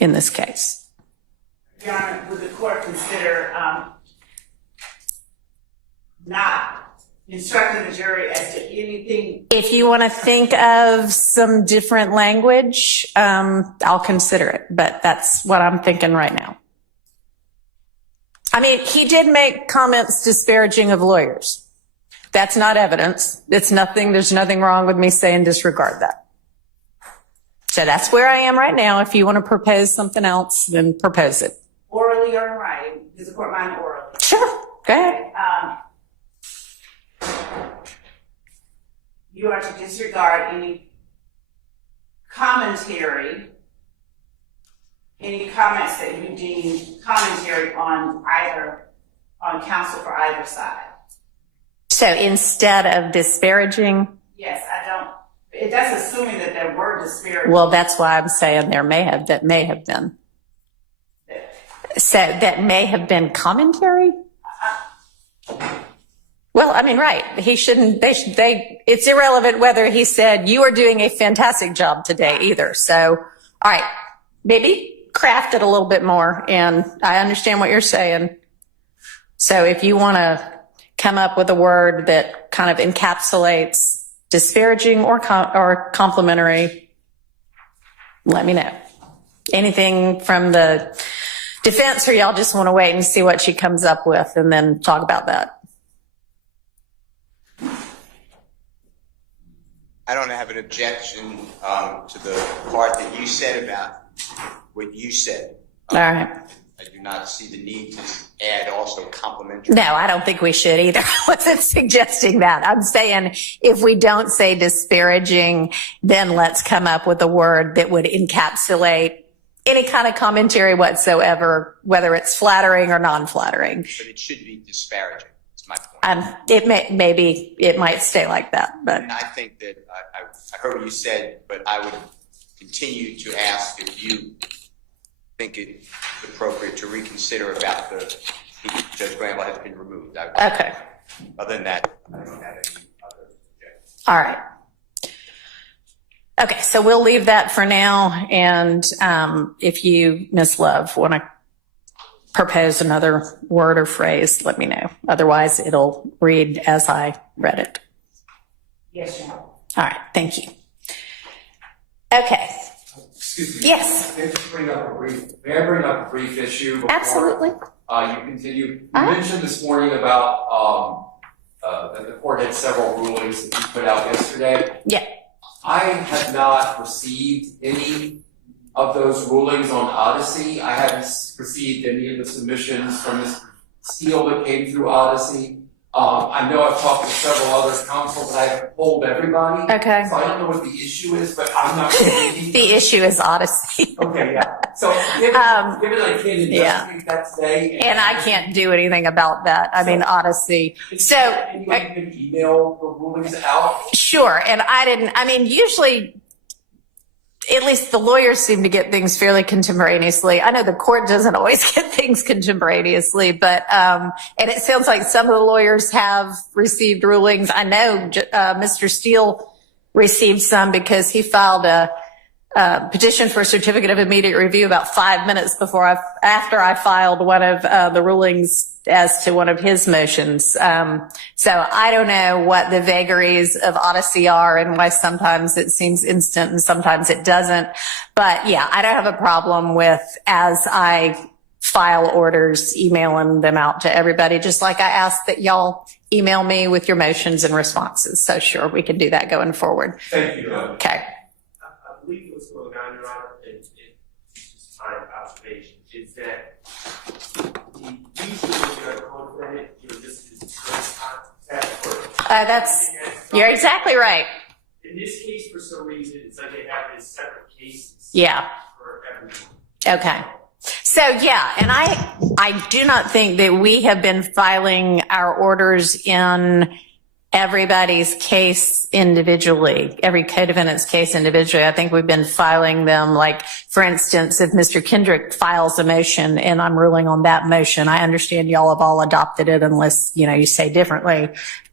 in this case. Your Honor, would the court consider not instructing the jury as to anything? If you want to think of some different language, I'll consider it, but that's what I'm thinking right now. I mean, he did make comments disparaging of lawyers. That's not evidence. It's nothing. There's nothing wrong with me saying disregard that. So that's where I am right now. If you want to propose something else, then propose it. Orally or in writing? Does the court mind orally? Sure. Go ahead. You are to disregard any commentary, any comments that you deem commentary on counsel for either side. So instead of disparaging, Yes, that's assuming that there were disparaging. well, that's why I'm saying that may have been. So that may have been commentary? Well, I mean, right. He shouldn't, it's irrelevant whether he said, you are doing a fantastic job today either. So, all right, maybe craft it a little bit more. And I understand what you're saying. So if you want to come up with a word that kind of encapsulates disparaging or complimentary, let me know. Anything from the defense, or y'all just want to wait and see what she comes up with and then talk about that? I don't have an objection to the part that you said about what you said. All right. I do not see the need to add also complimentary. No, I don't think we should either. I wasn't suggesting that. I'm saying if we don't say disparaging, then let's come up with a word that would encapsulate any kind of commentary whatsoever, whether it's flattering or non-flattering. But it should be disparaging. That's my point. It might stay like that, but And I think that I heard what you said, but I would continue to ask if you think it's appropriate to reconsider about Judge Bramble has been removed. okay. Other than that, I don't have any other objections. All right. Okay, so we'll leave that for now. And if you, Ms. Love, want to propose another word or phrase, let me know. Otherwise, it'll read as I read it. Yes, Your Honor. All right, thank you. Okay. Excuse me. Yes. May I bring up a brief issue before Absolutely. you continue? You mentioned this morning about that the court had several rulings that you put out yesterday. Yeah. I have not received any of those rulings on Odyssey. I haven't received any of the submissions from Mr. Steele that came through Odyssey. I know I've talked to several other counsel, but I haven't polled everybody. Okay. So I don't know what the issue is, but I'm not receiving The issue is Odyssey. Okay, yeah. So given I can't investigate that today. And I can't do anything about that. I mean, Odyssey. So, anyone can email the rulings out. sure. And usually, at least the lawyers seem to get things fairly contemporaneously. I know the court doesn't always get things contemporaneously, but, and it sounds like some of the lawyers have received rulings. I know, Mr. Steele received some because he filed a petition for a certificate of immediate review about 5 minutes after I filed one of the rulings as to one of his motions. So I don't know what the vagaries of Odyssey are and why sometimes it seems instant and sometimes it doesn't. But yeah, I don't have a problem with, as I file orders, emailing them out to everybody, just like I ask that y'all email me with your motions and responses. So sure, we can do that going forward. Thank you. Okay. I believe what's going on, Your Honor, and just my observation, is that usually when you're a co-defendant, you're just as You're exactly right. In this case, for some reason, it's like they have this separate cases. Yeah. For everyone. Okay. So yeah, and I do not think that we have been filing our orders in everybody's case individually, every co-defendant's case individually. I think we've been filing them, like, for instance, if Mr. Kendrick files a motion and I'm ruling on that motion, I understand y'all have all adopted it unless, you say differently.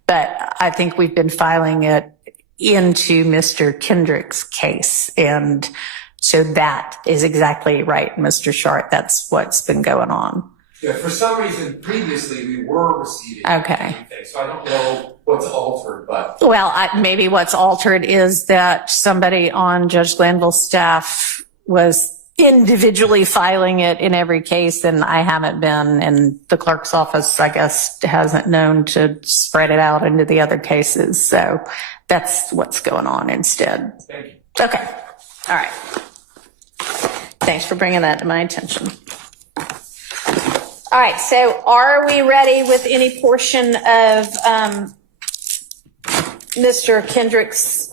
But I think we've been filing it into Mr. Kendrick's case. And so that is exactly right, Mr. Short. That's what's been going on. Yeah, for some reason, previously we were receiving Okay. everything, so I don't know what's altered, but. Well, maybe what's altered is that somebody on Judge Glanville's staff was individually filing it in every case, and I haven't been, and the clerk's office, I guess, hasn't known to spread it out into the other cases. So that's what's going on instead. Thank you. Okay. All right. Thanks for bringing that to my attention. All right. So are we ready with any portion of Mr. Kendrick's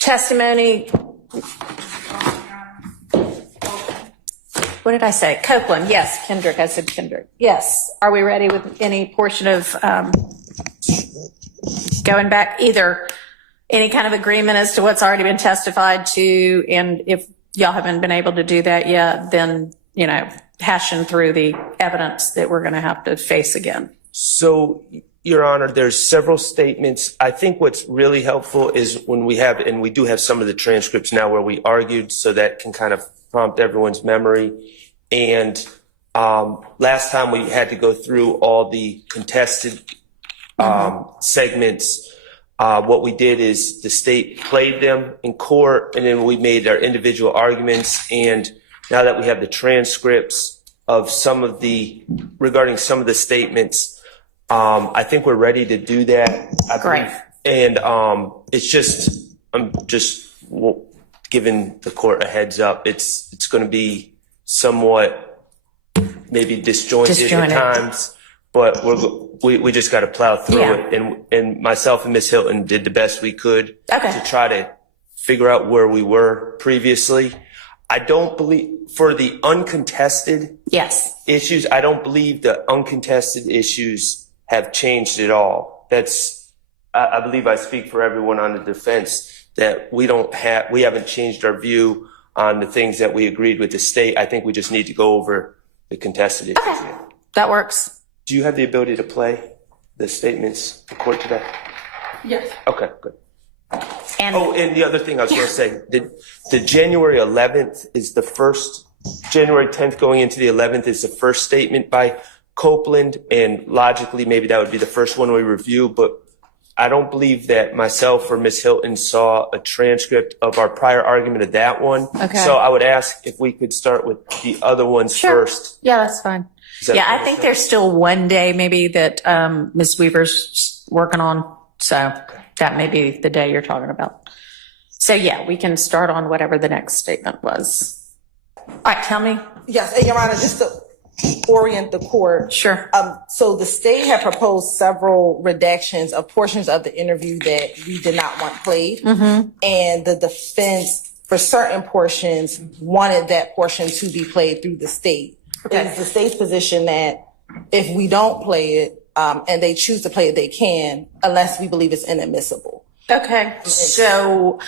testimony? What did I say? Copeland. Yes. Kendrick. I said Kendrick. Yes. Are we ready with any portion of going back, either any kind of agreement as to what's already been testified to, and if y'all haven't been able to do that yet, then, you know, hashing through the evidence that we're going to have to face again? So, Your Honor, there's several statements. I think what's really helpful is when we have, and we do have some of the transcripts now where we argued, so that can kind of prompt everyone's memory. And last time we had to go through all the contested segments. What we did is the state played them in court, and then we made our individual arguments. And now that we have the transcripts of regarding some of the statements, I think we're ready to do that. Great. And I'm just giving the court a heads up. It's going to be somewhat maybe disjointed at times, but we just got to plow through it. And myself and Ms. Hilton did the best we could to try to figure out where we were previously. I don't believe for the uncontested issues, I don't believe the uncontested issues have changed at all. I believe I speak for everyone on the defense that we haven't changed our view on the things that we agreed with the state. I think we just need to go over the contested issues. Okay. That works. Do you have the ability to play the statements in court today? Yes. Okay, good. And the other thing I was going to say, the January 11th is the first, January 10th going into the 11th is the first statement by Copeland, and logically maybe that would be the first one we review, but I don't believe that myself or Ms. Hilton saw a transcript of our prior argument of that one. Okay. So I would ask if we could start with the other ones first. Yeah, that's fine. I think there's still one day maybe that Ms. Weaver's working on. So that may be the day you're talking about. So yeah, we can start on whatever the next statement was. All right, tell me. Yes, and Your Honor, just to orient the court. Sure. So the state had proposed several redactions of portions of the interview that we did not want played. Mm-hmm. And the defense, for certain portions, wanted that portion to be played through the state. Okay. It's the state's position that if we don't play it, and they choose to play it, they can, unless we believe it's inadmissible. Okay. So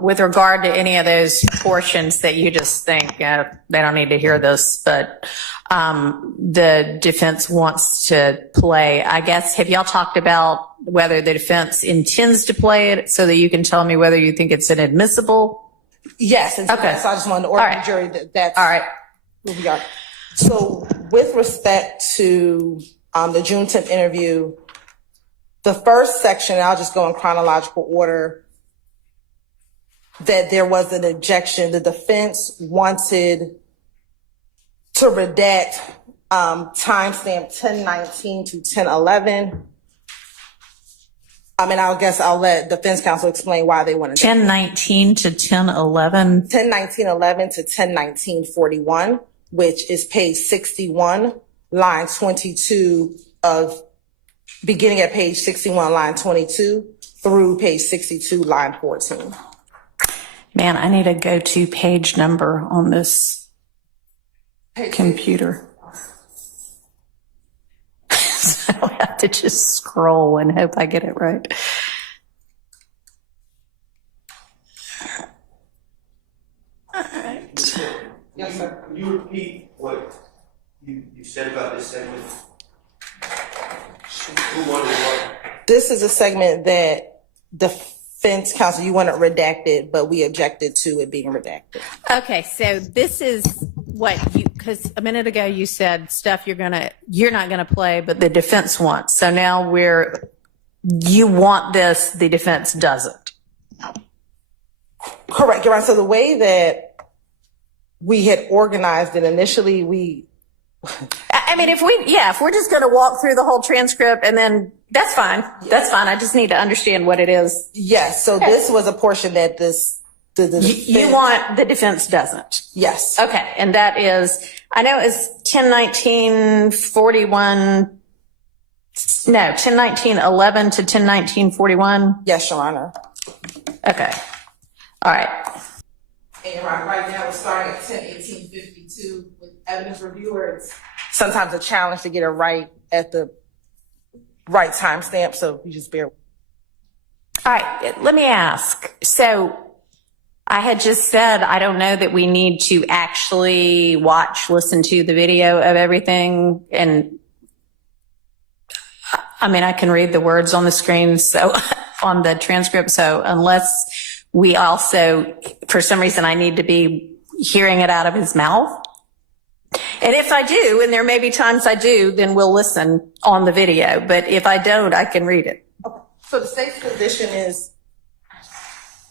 with regard to any of those portions that you just think they don't need to hear this, but the defense wants to play, I guess, have y'all talked about whether the defense intends to play it so that you can tell me whether you think it's inadmissible? Yes. And Okay. so I just wanted to order the jury that's all right. Where we are. So with respect to the June 10th interview, the first section, I'll just go in chronological order, that there was an objection. The defense wanted to redact timestamp 1019 to 1011. And I guess I'll let defense counsel explain why they wanted 1019 to 1011. 1019:11 to 1019:41, which is page 61, line 22 of beginning at page 61, line 22 through page 62, line 14. Man, I need a go-to page number on this computer. So I don't have to just scroll and hope I get it right. All right. Yes, sir. Can you repeat what you said about this segment? Who wanted what? This is a segment that defense counsel, you want it redacted, but we objected to it being redacted. Okay, so this is what you, because a minute ago you said stuff you're not gonna play, but the defense wants. So now you want this, the defense doesn't. Correct, Your Honor. So the way that we had organized it initially. I mean, if we're just going to walk through the whole transcript and then that's fine. That's fine. I just need to understand what it is. Yes. So this was a portion that You want the defense doesn't. Yes. Okay. And that is, I know it's 1019-41. No, 1019-11 to 1019-41. Yes, Your Honor. Okay. All right. And right now we're starting at 10:18:52 with evidence reviewer. It's sometimes a challenge to get it right at the right timestamp, so you just bear. All right. Let me ask. So I had just said, I don't know that we need to actually listen to the video of everything. And I mean, I can read the words on the screen, so on the transcript. So unless we also, for some reason, I need to be hearing it out of his mouth. And if I do, and there may be times I do, then we'll listen on the video. But if I don't, I can read it. Okay. So the state's position is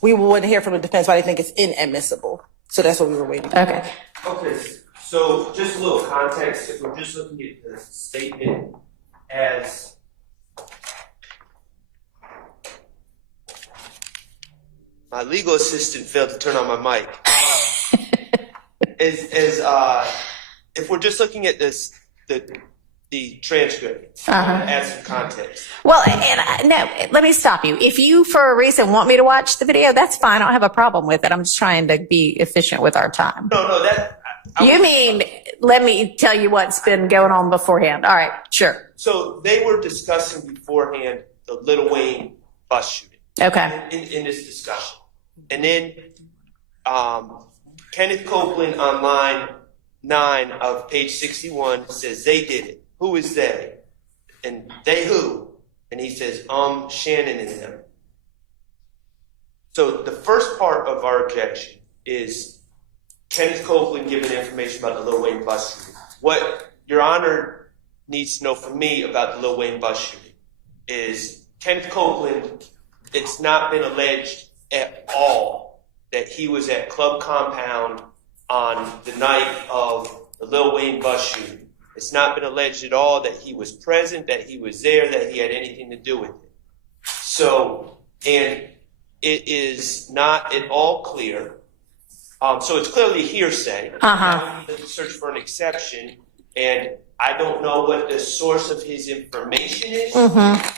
we wouldn't hear from the defense, but I think it's inadmissible. So that's what we were waiting for. Okay. Okay, so just a little context. If we're just looking at the statement as my legal assistant failed to turn on my mic. If we're just looking at this, the transcript, add some context. Well, no, let me stop you. If you, for a reason, want me to watch the video, that's fine. I don't have a problem with it. I'm just trying to be efficient with our time. No, let me tell you what's been going on beforehand. All right, sure. So they were discussing beforehand the Lil Wayne bus shooting. Okay. In this discussion. And then Kenneth Copeland on line 9 of page 61 says they did it. Who is they? And they who? And he says, Shannon and them. So the first part of our objection is Kenneth Copeland giving information about the Lil Wayne bus shooting. What Your Honor needs to know from me about the Lil Wayne bus shooting is Kenneth Copeland, it's not been alleged at all that he was at Club Compound on the night of the Lil Wayne bus shooting. It's not been alleged at all that he was present, that he was there, that he had anything to do with it. So, and it is not at all clear. So it's clearly hearsay. Now we need to search for an exception, and I don't know what the source of his information is.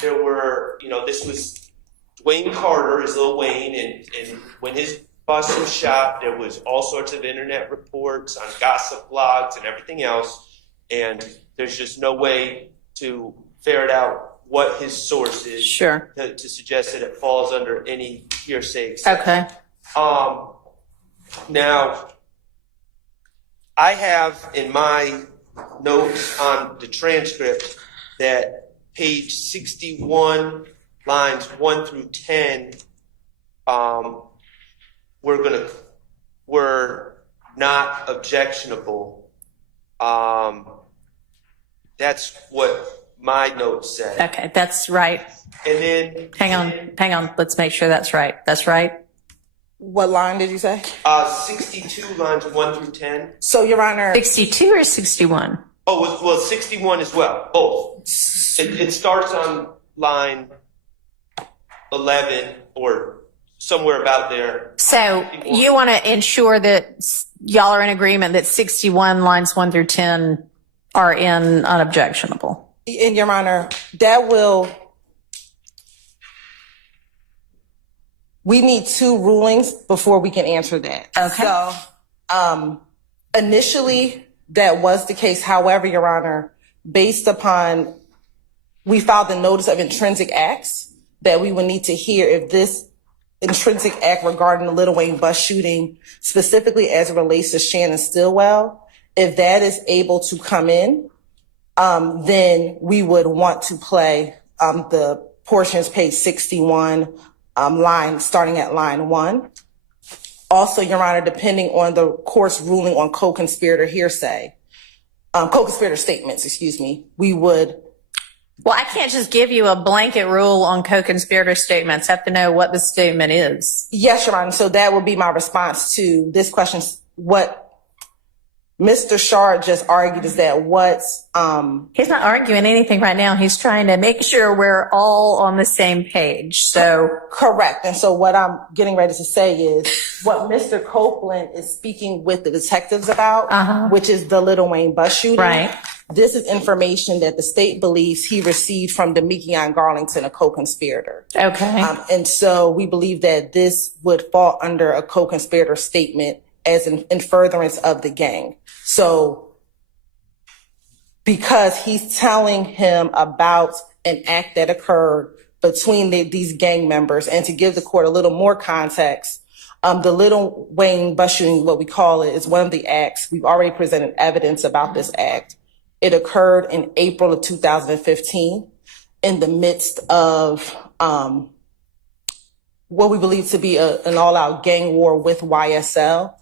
There were, this was Dwayne Carter is Lil Wayne, and when his bus was shot, there was all sorts of internet reports on gossip blogs and everything else, and there's just no way to ferret out what his source is to suggest that it falls under any hearsay exception. Okay. Now, I have in my notes on the transcript that page 61, lines 1 through 10, were not objectionable. That's what my notes said. Okay, that's right. And then hang on. Let's make sure that's right. That's right. What line did you say? 62 lines 1 through 10. So, Your Honor. 62 or 61? Oh, well, 61 as well. Both. It starts on line 11 or somewhere about there. So you want to ensure that y'all are in agreement that 61 lines 1 through 10 are in unobjectionable. And Your Honor, that will. We need 2 rulings before we can answer that. Okay. So, initially, that was the case. However, Your Honor, based upon, we filed the notice of intrinsic acts that we would need to hear if this intrinsic act regarding the Lil Wayne bus shooting, specifically as it relates to Shannon Stillwell, if that is able to come in, then we would want to play the portions page 61, line starting at line 1. Also, Your Honor, depending on the court's ruling on co-conspirator hearsay, co-conspirator statements, we would. Well, I can't just give you a blanket rule on co-conspirator statements. I have to know what the statement is. Yes, Your Honor. So that would be my response to this question. What Mr. Shard just argued is that He's not arguing anything right now. He's trying to make sure we're all on the same page. So correct. And so what I'm getting ready to say is what Mr. Copeland is speaking with the detectives about, which is the Little Wayne bus shooting. Right. This is information that the state believes he received from Demekion Garlington, a co-conspirator. okay. And so we believe that this would fall under a co-conspirator statement as in furtherance of the gang. So because he's telling him about an act that occurred between these gang members, and to give the court a little more context, the Little Wayne bus shooting, what we call it, is one of the acts. We've already presented evidence about this act. It occurred in April of 2015 in the midst of what we believe to be an all-out gang war with YSL.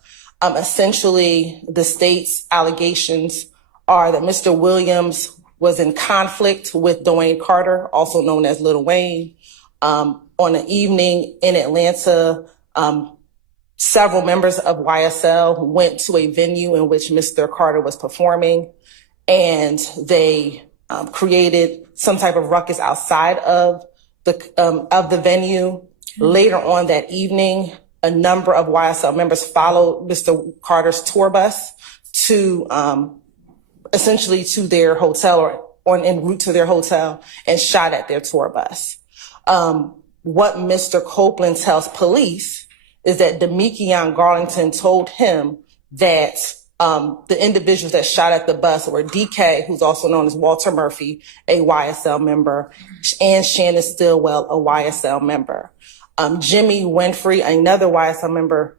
Essentially, the state's allegations are that Mr. Williams was in conflict with Dwayne Carter, also known as Little Wayne. On an evening in Atlanta, several members of YSL went to a venue in which Mr. Carter was performing, and they created some type of ruckus outside of the venue. Later on that evening, a number of YSL members followed Mr. Carter's tour bus to essentially to their hotel or en route to their hotel, and shot at their tour bus. What Mr. Copeland tells police is that Demekion Garlington told him that the individuals that shot at the bus were DK, who's also known as Walter Murphy, a YSL member, and Shannon Stillwell, a YSL member. Jimmy Winfrey, another YSL member,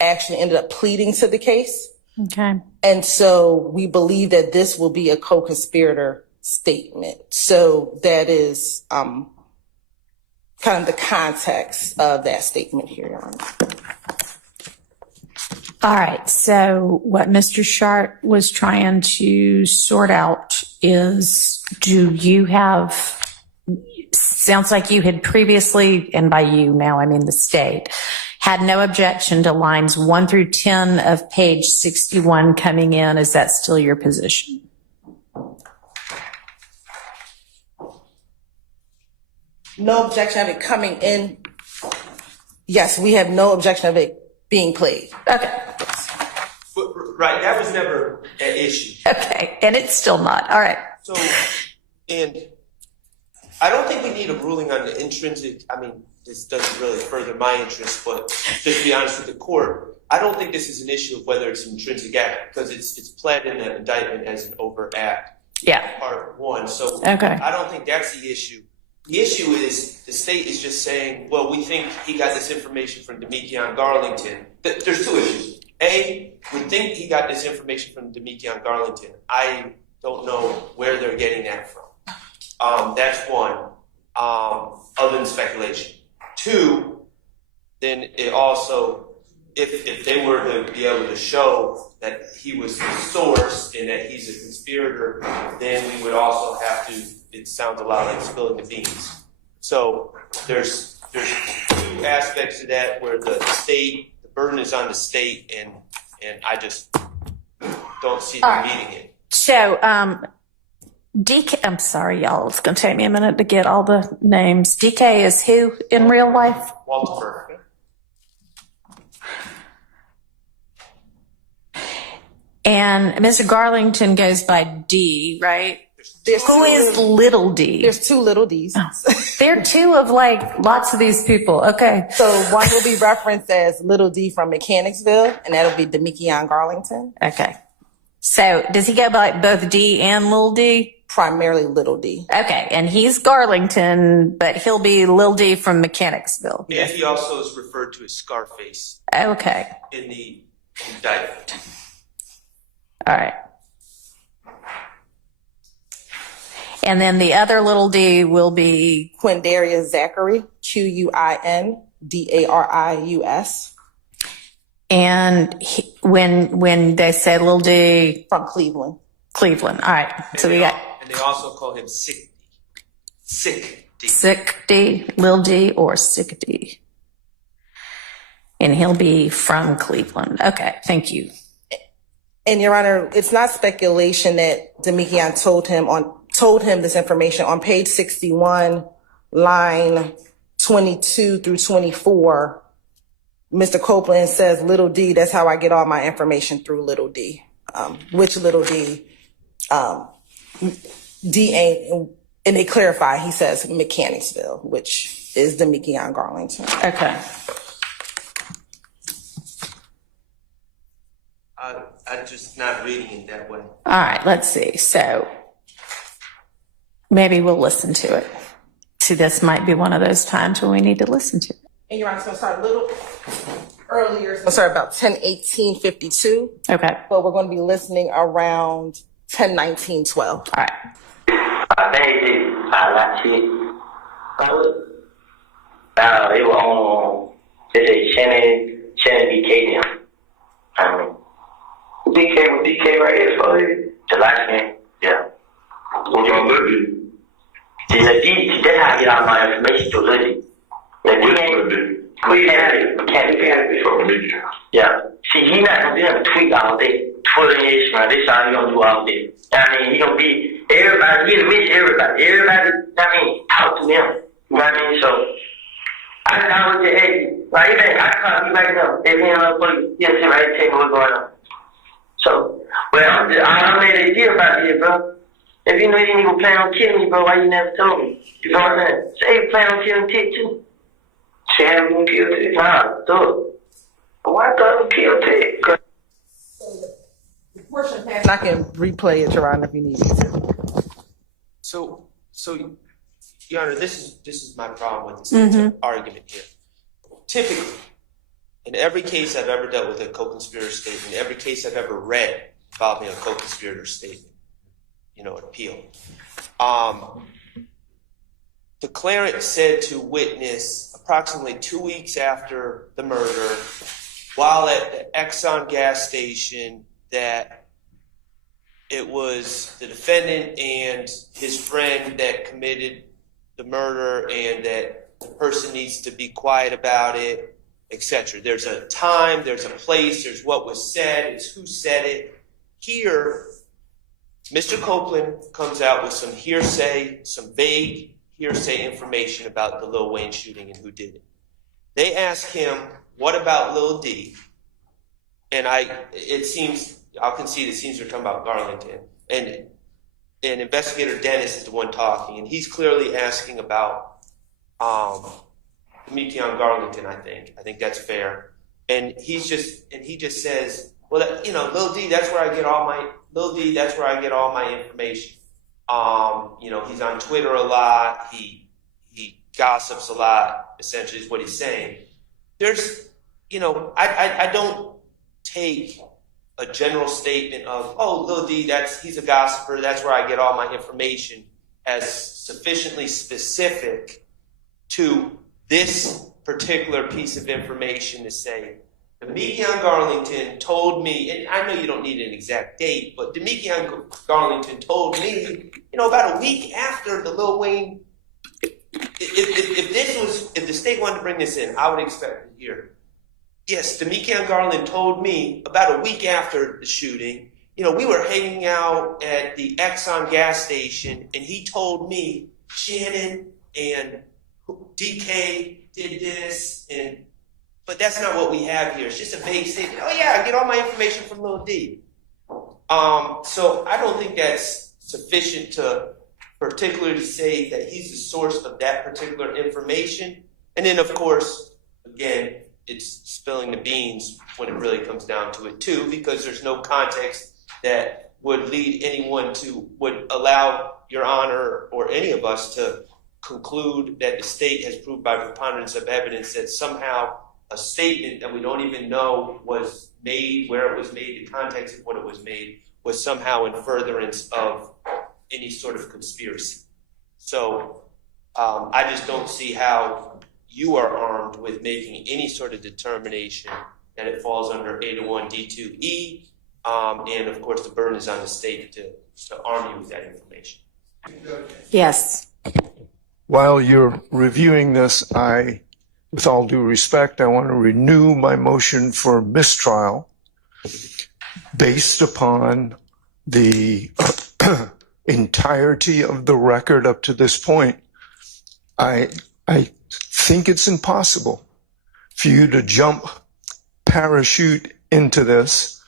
actually ended up pleading to the case. Okay. And so we believe that this will be a co-conspirator statement. So that is kind of the context of that statement here, Your Honor. All right. So what Mr. Shart was trying to sort out is, do you have, sounds like you had previously, and by you now I mean the state, had no objection to lines 1 through 10 of page 61 coming in. Is that still your position? No objection of it coming in. Yes, we have no objection of it being played. Okay. Right, that was never an issue. Okay. And it's still not. All right. So, and I don't think we need a ruling on the intrinsic, I mean, this doesn't really further my interest, but just to be honest with the court, I don't think this is an issue of whether it's an intrinsic act, because it's pled in the indictment as an overt act. Yeah. Part 1. So Okay. I don't think that's the issue. The issue is the state is just saying, well, we think he got this information from Demekion Garlington. There's 2 issues. A, we think he got this information from Demekion Garlington. I don't know where they're getting that from. That's 1, other than speculation. 2, then it also, if they were to be able to show that he was the source and that he's a conspirator, then we would also have to, it sounds a lot like spilling the beans. So there's 2 aspects to that where the state, the burden is on the state, and I just don't see them meeting it. So, DK, I'm sorry, y'all. It's going to take me a minute to get all the names. DK is who in real life? Walter Murphy. And Mr. Garlington goes by D, right? Who is Little D? There's 2 Little Ds. Oh. There are 2 of like lots of these people. Okay. So one will be referenced as Little D from Mechanicsville, and that'll be Demekion Garlington. Okay. So does he go by like both D and Lil D? Primarily Little D. Okay. And he's Garlington, but he'll be Lil D from Mechanicsville. And he also is referred to as Scarface Okay. in the indictment. All right. And then the other Little D will be Quindarius Zachary, Quindarius. And when they say Lil D, From Cleveland. Cleveland. All right. So we got And they also call him Sick D. Sick D. Sick D, Lil D, or Sick D. And he'll be from Cleveland. Okay. Thank you. And Your Honor, it's not speculation that Demekian told him this information. On page 61, line 22 through 24, Mr. Copeland says, little d, that's how I get all my information through little d. Which little d? D ain't, and they clarify, he says Mechanicsville, which is Demekian Garlington. Okay. I'm just not reading it that way. All right, let's see. So maybe we'll listen to it. See, this might be one of those times when we need to listen to it. And Your Honor, it's going to start a little earlier. It's going to start about 10:18:52. Okay. But we're going to be listening around 10:19:12. All right. It was on, Shannon BK now. BK with BK right here for you. The last name, yeah. What's on Libby? That's how I get all my information to Libby. We had it, mechanic. Yeah. See, he not gonna be able to tweet all day. Twitter is, man, this all he gonna do all day. I mean, he gonna be, everybody, he gonna miss everybody. Everybody, I mean, talk to him. You know what I mean? So, I was just asking, like, you think I call you right now. If he ain't no police, he'll sit right and tell me what's going on. So, well, I made a deal about this, bro. If you know you didn't even plan on killing me, bro, why you never told me? You know what I'm saying? Say you plan on killing Tick, too. Shannon gonna kill Tick? Nah, do it. Why don't you kill Tick? And I can replay it, Your Honor, if you need me to. So, Your Honor, this is my problem with this argument here. Typically, in every case I've ever dealt with a co-conspirator statement, every case I've ever read involving a co-conspirator statement, an appeal, the declarant said to witness approximately 2 weeks after the murder, while at the Exxon gas station, that it was the defendant and his friend that committed the murder and that the person needs to be quiet about it, etc. There's a time, there's a place, there's what was said, it's who said it. Here, Mr. Copeland comes out with some hearsay, some vague hearsay information about the Lil Wayne shooting and who did it. They ask him, what about Lil D? And I'll concede it seems they're talking about Garlington. And Investigator Dennis is the one talking, and he's clearly asking about Demekian Garlington, I think. I think that's fair. And he just says, well, Lil D, that's where I get all my information. He's on Twitter a lot. He gossips a lot, essentially is what he's saying. There's, I don't take a general statement of, Lil D, he's a gossiper, that's where I get all my information, as sufficiently specific to this particular piece of information to say, Demekian Garlington told me, and I know you don't need an exact date, but Demekian Garlington told me, about a week after the Lil Wayne, if the state wanted to bring this in, I would expect to hear, yes, Demekian Garland told me about a week after the shooting, we were hanging out at the Exxon gas station, and he told me Shannon and DK did this, but that's not what we have here. It's just a vague statement. Oh yeah, I get all my information from Lil D. So I don't think that's sufficient to particularly say that he's the source of that particular information. And then, of course, again, it's spilling the beans when it really comes down to it too, because there's no context that would would allow Your Honor or any of us to conclude that the state has proved by preponderance of evidence that somehow a statement that we don't even know was made, where it was made, the context of what it was made, was somehow in furtherance of any sort of conspiracy. So I just don't see how you are armed with making any sort of determination that it falls under 801 D2E, and of course the burden is on the state to arm you with that information. Yes. While you're reviewing this, with all due respect, I want to renew my motion for mistrial. based upon the entirety of the record up to this point, I think it's impossible for you to jump parachute into this.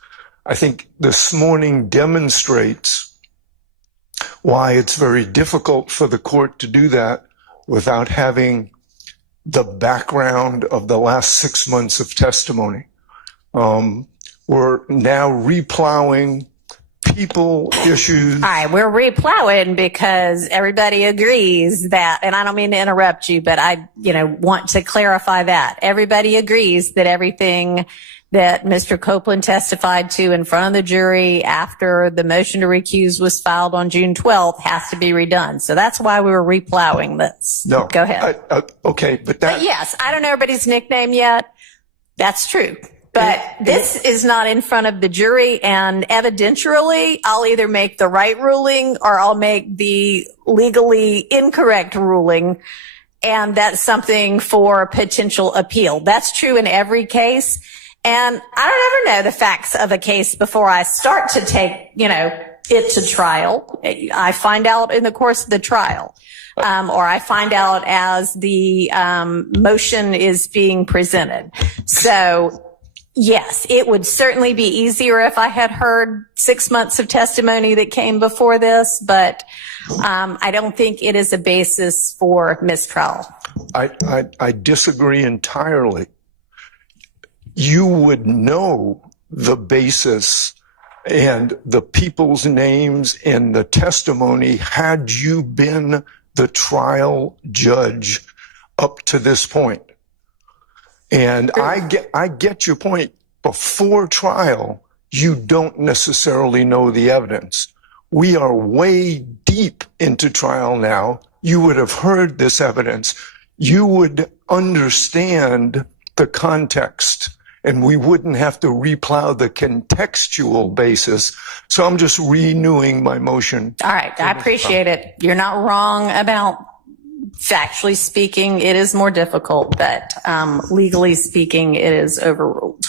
I think this morning demonstrates why it's very difficult for the court to do that without having the background of the last 6 months of testimony. We're now replowing people issues. All right, we're replowing because everybody agrees that, and I don't mean to interrupt you, but I, want to clarify that. Everybody agrees that everything that Mr. Copeland testified to in front of the jury after the motion to recuse was filed on June 12th has to be redone. So that's why we were replowing this. No. Go ahead. Okay, but that. But yes, I don't know everybody's nickname yet. That's true. But this is not in front of the jury, and evidentially, I'll either make the right ruling or I'll make the legally incorrect ruling, and that's something for potential appeal. That's true in every case. And I don't ever know the facts of a case before I start to take, it to trial. I find out in the course of the trial, or I find out as the motion is being presented. So, yes, it would certainly be easier if I had heard 6 months of testimony that came before this, but I don't think it is a basis for mistrial. I disagree entirely. You would know the basis and the people's names and the testimony had you been the trial judge up to this point. And I get your point. Before trial, you don't necessarily know the evidence. We are way deep into trial now. You would have heard this evidence. You would understand the context, and we wouldn't have to replow the contextual basis. So I'm just renewing my motion. All right, I appreciate it. You're not wrong about factually speaking, it is more difficult, but legally speaking, it is overruled.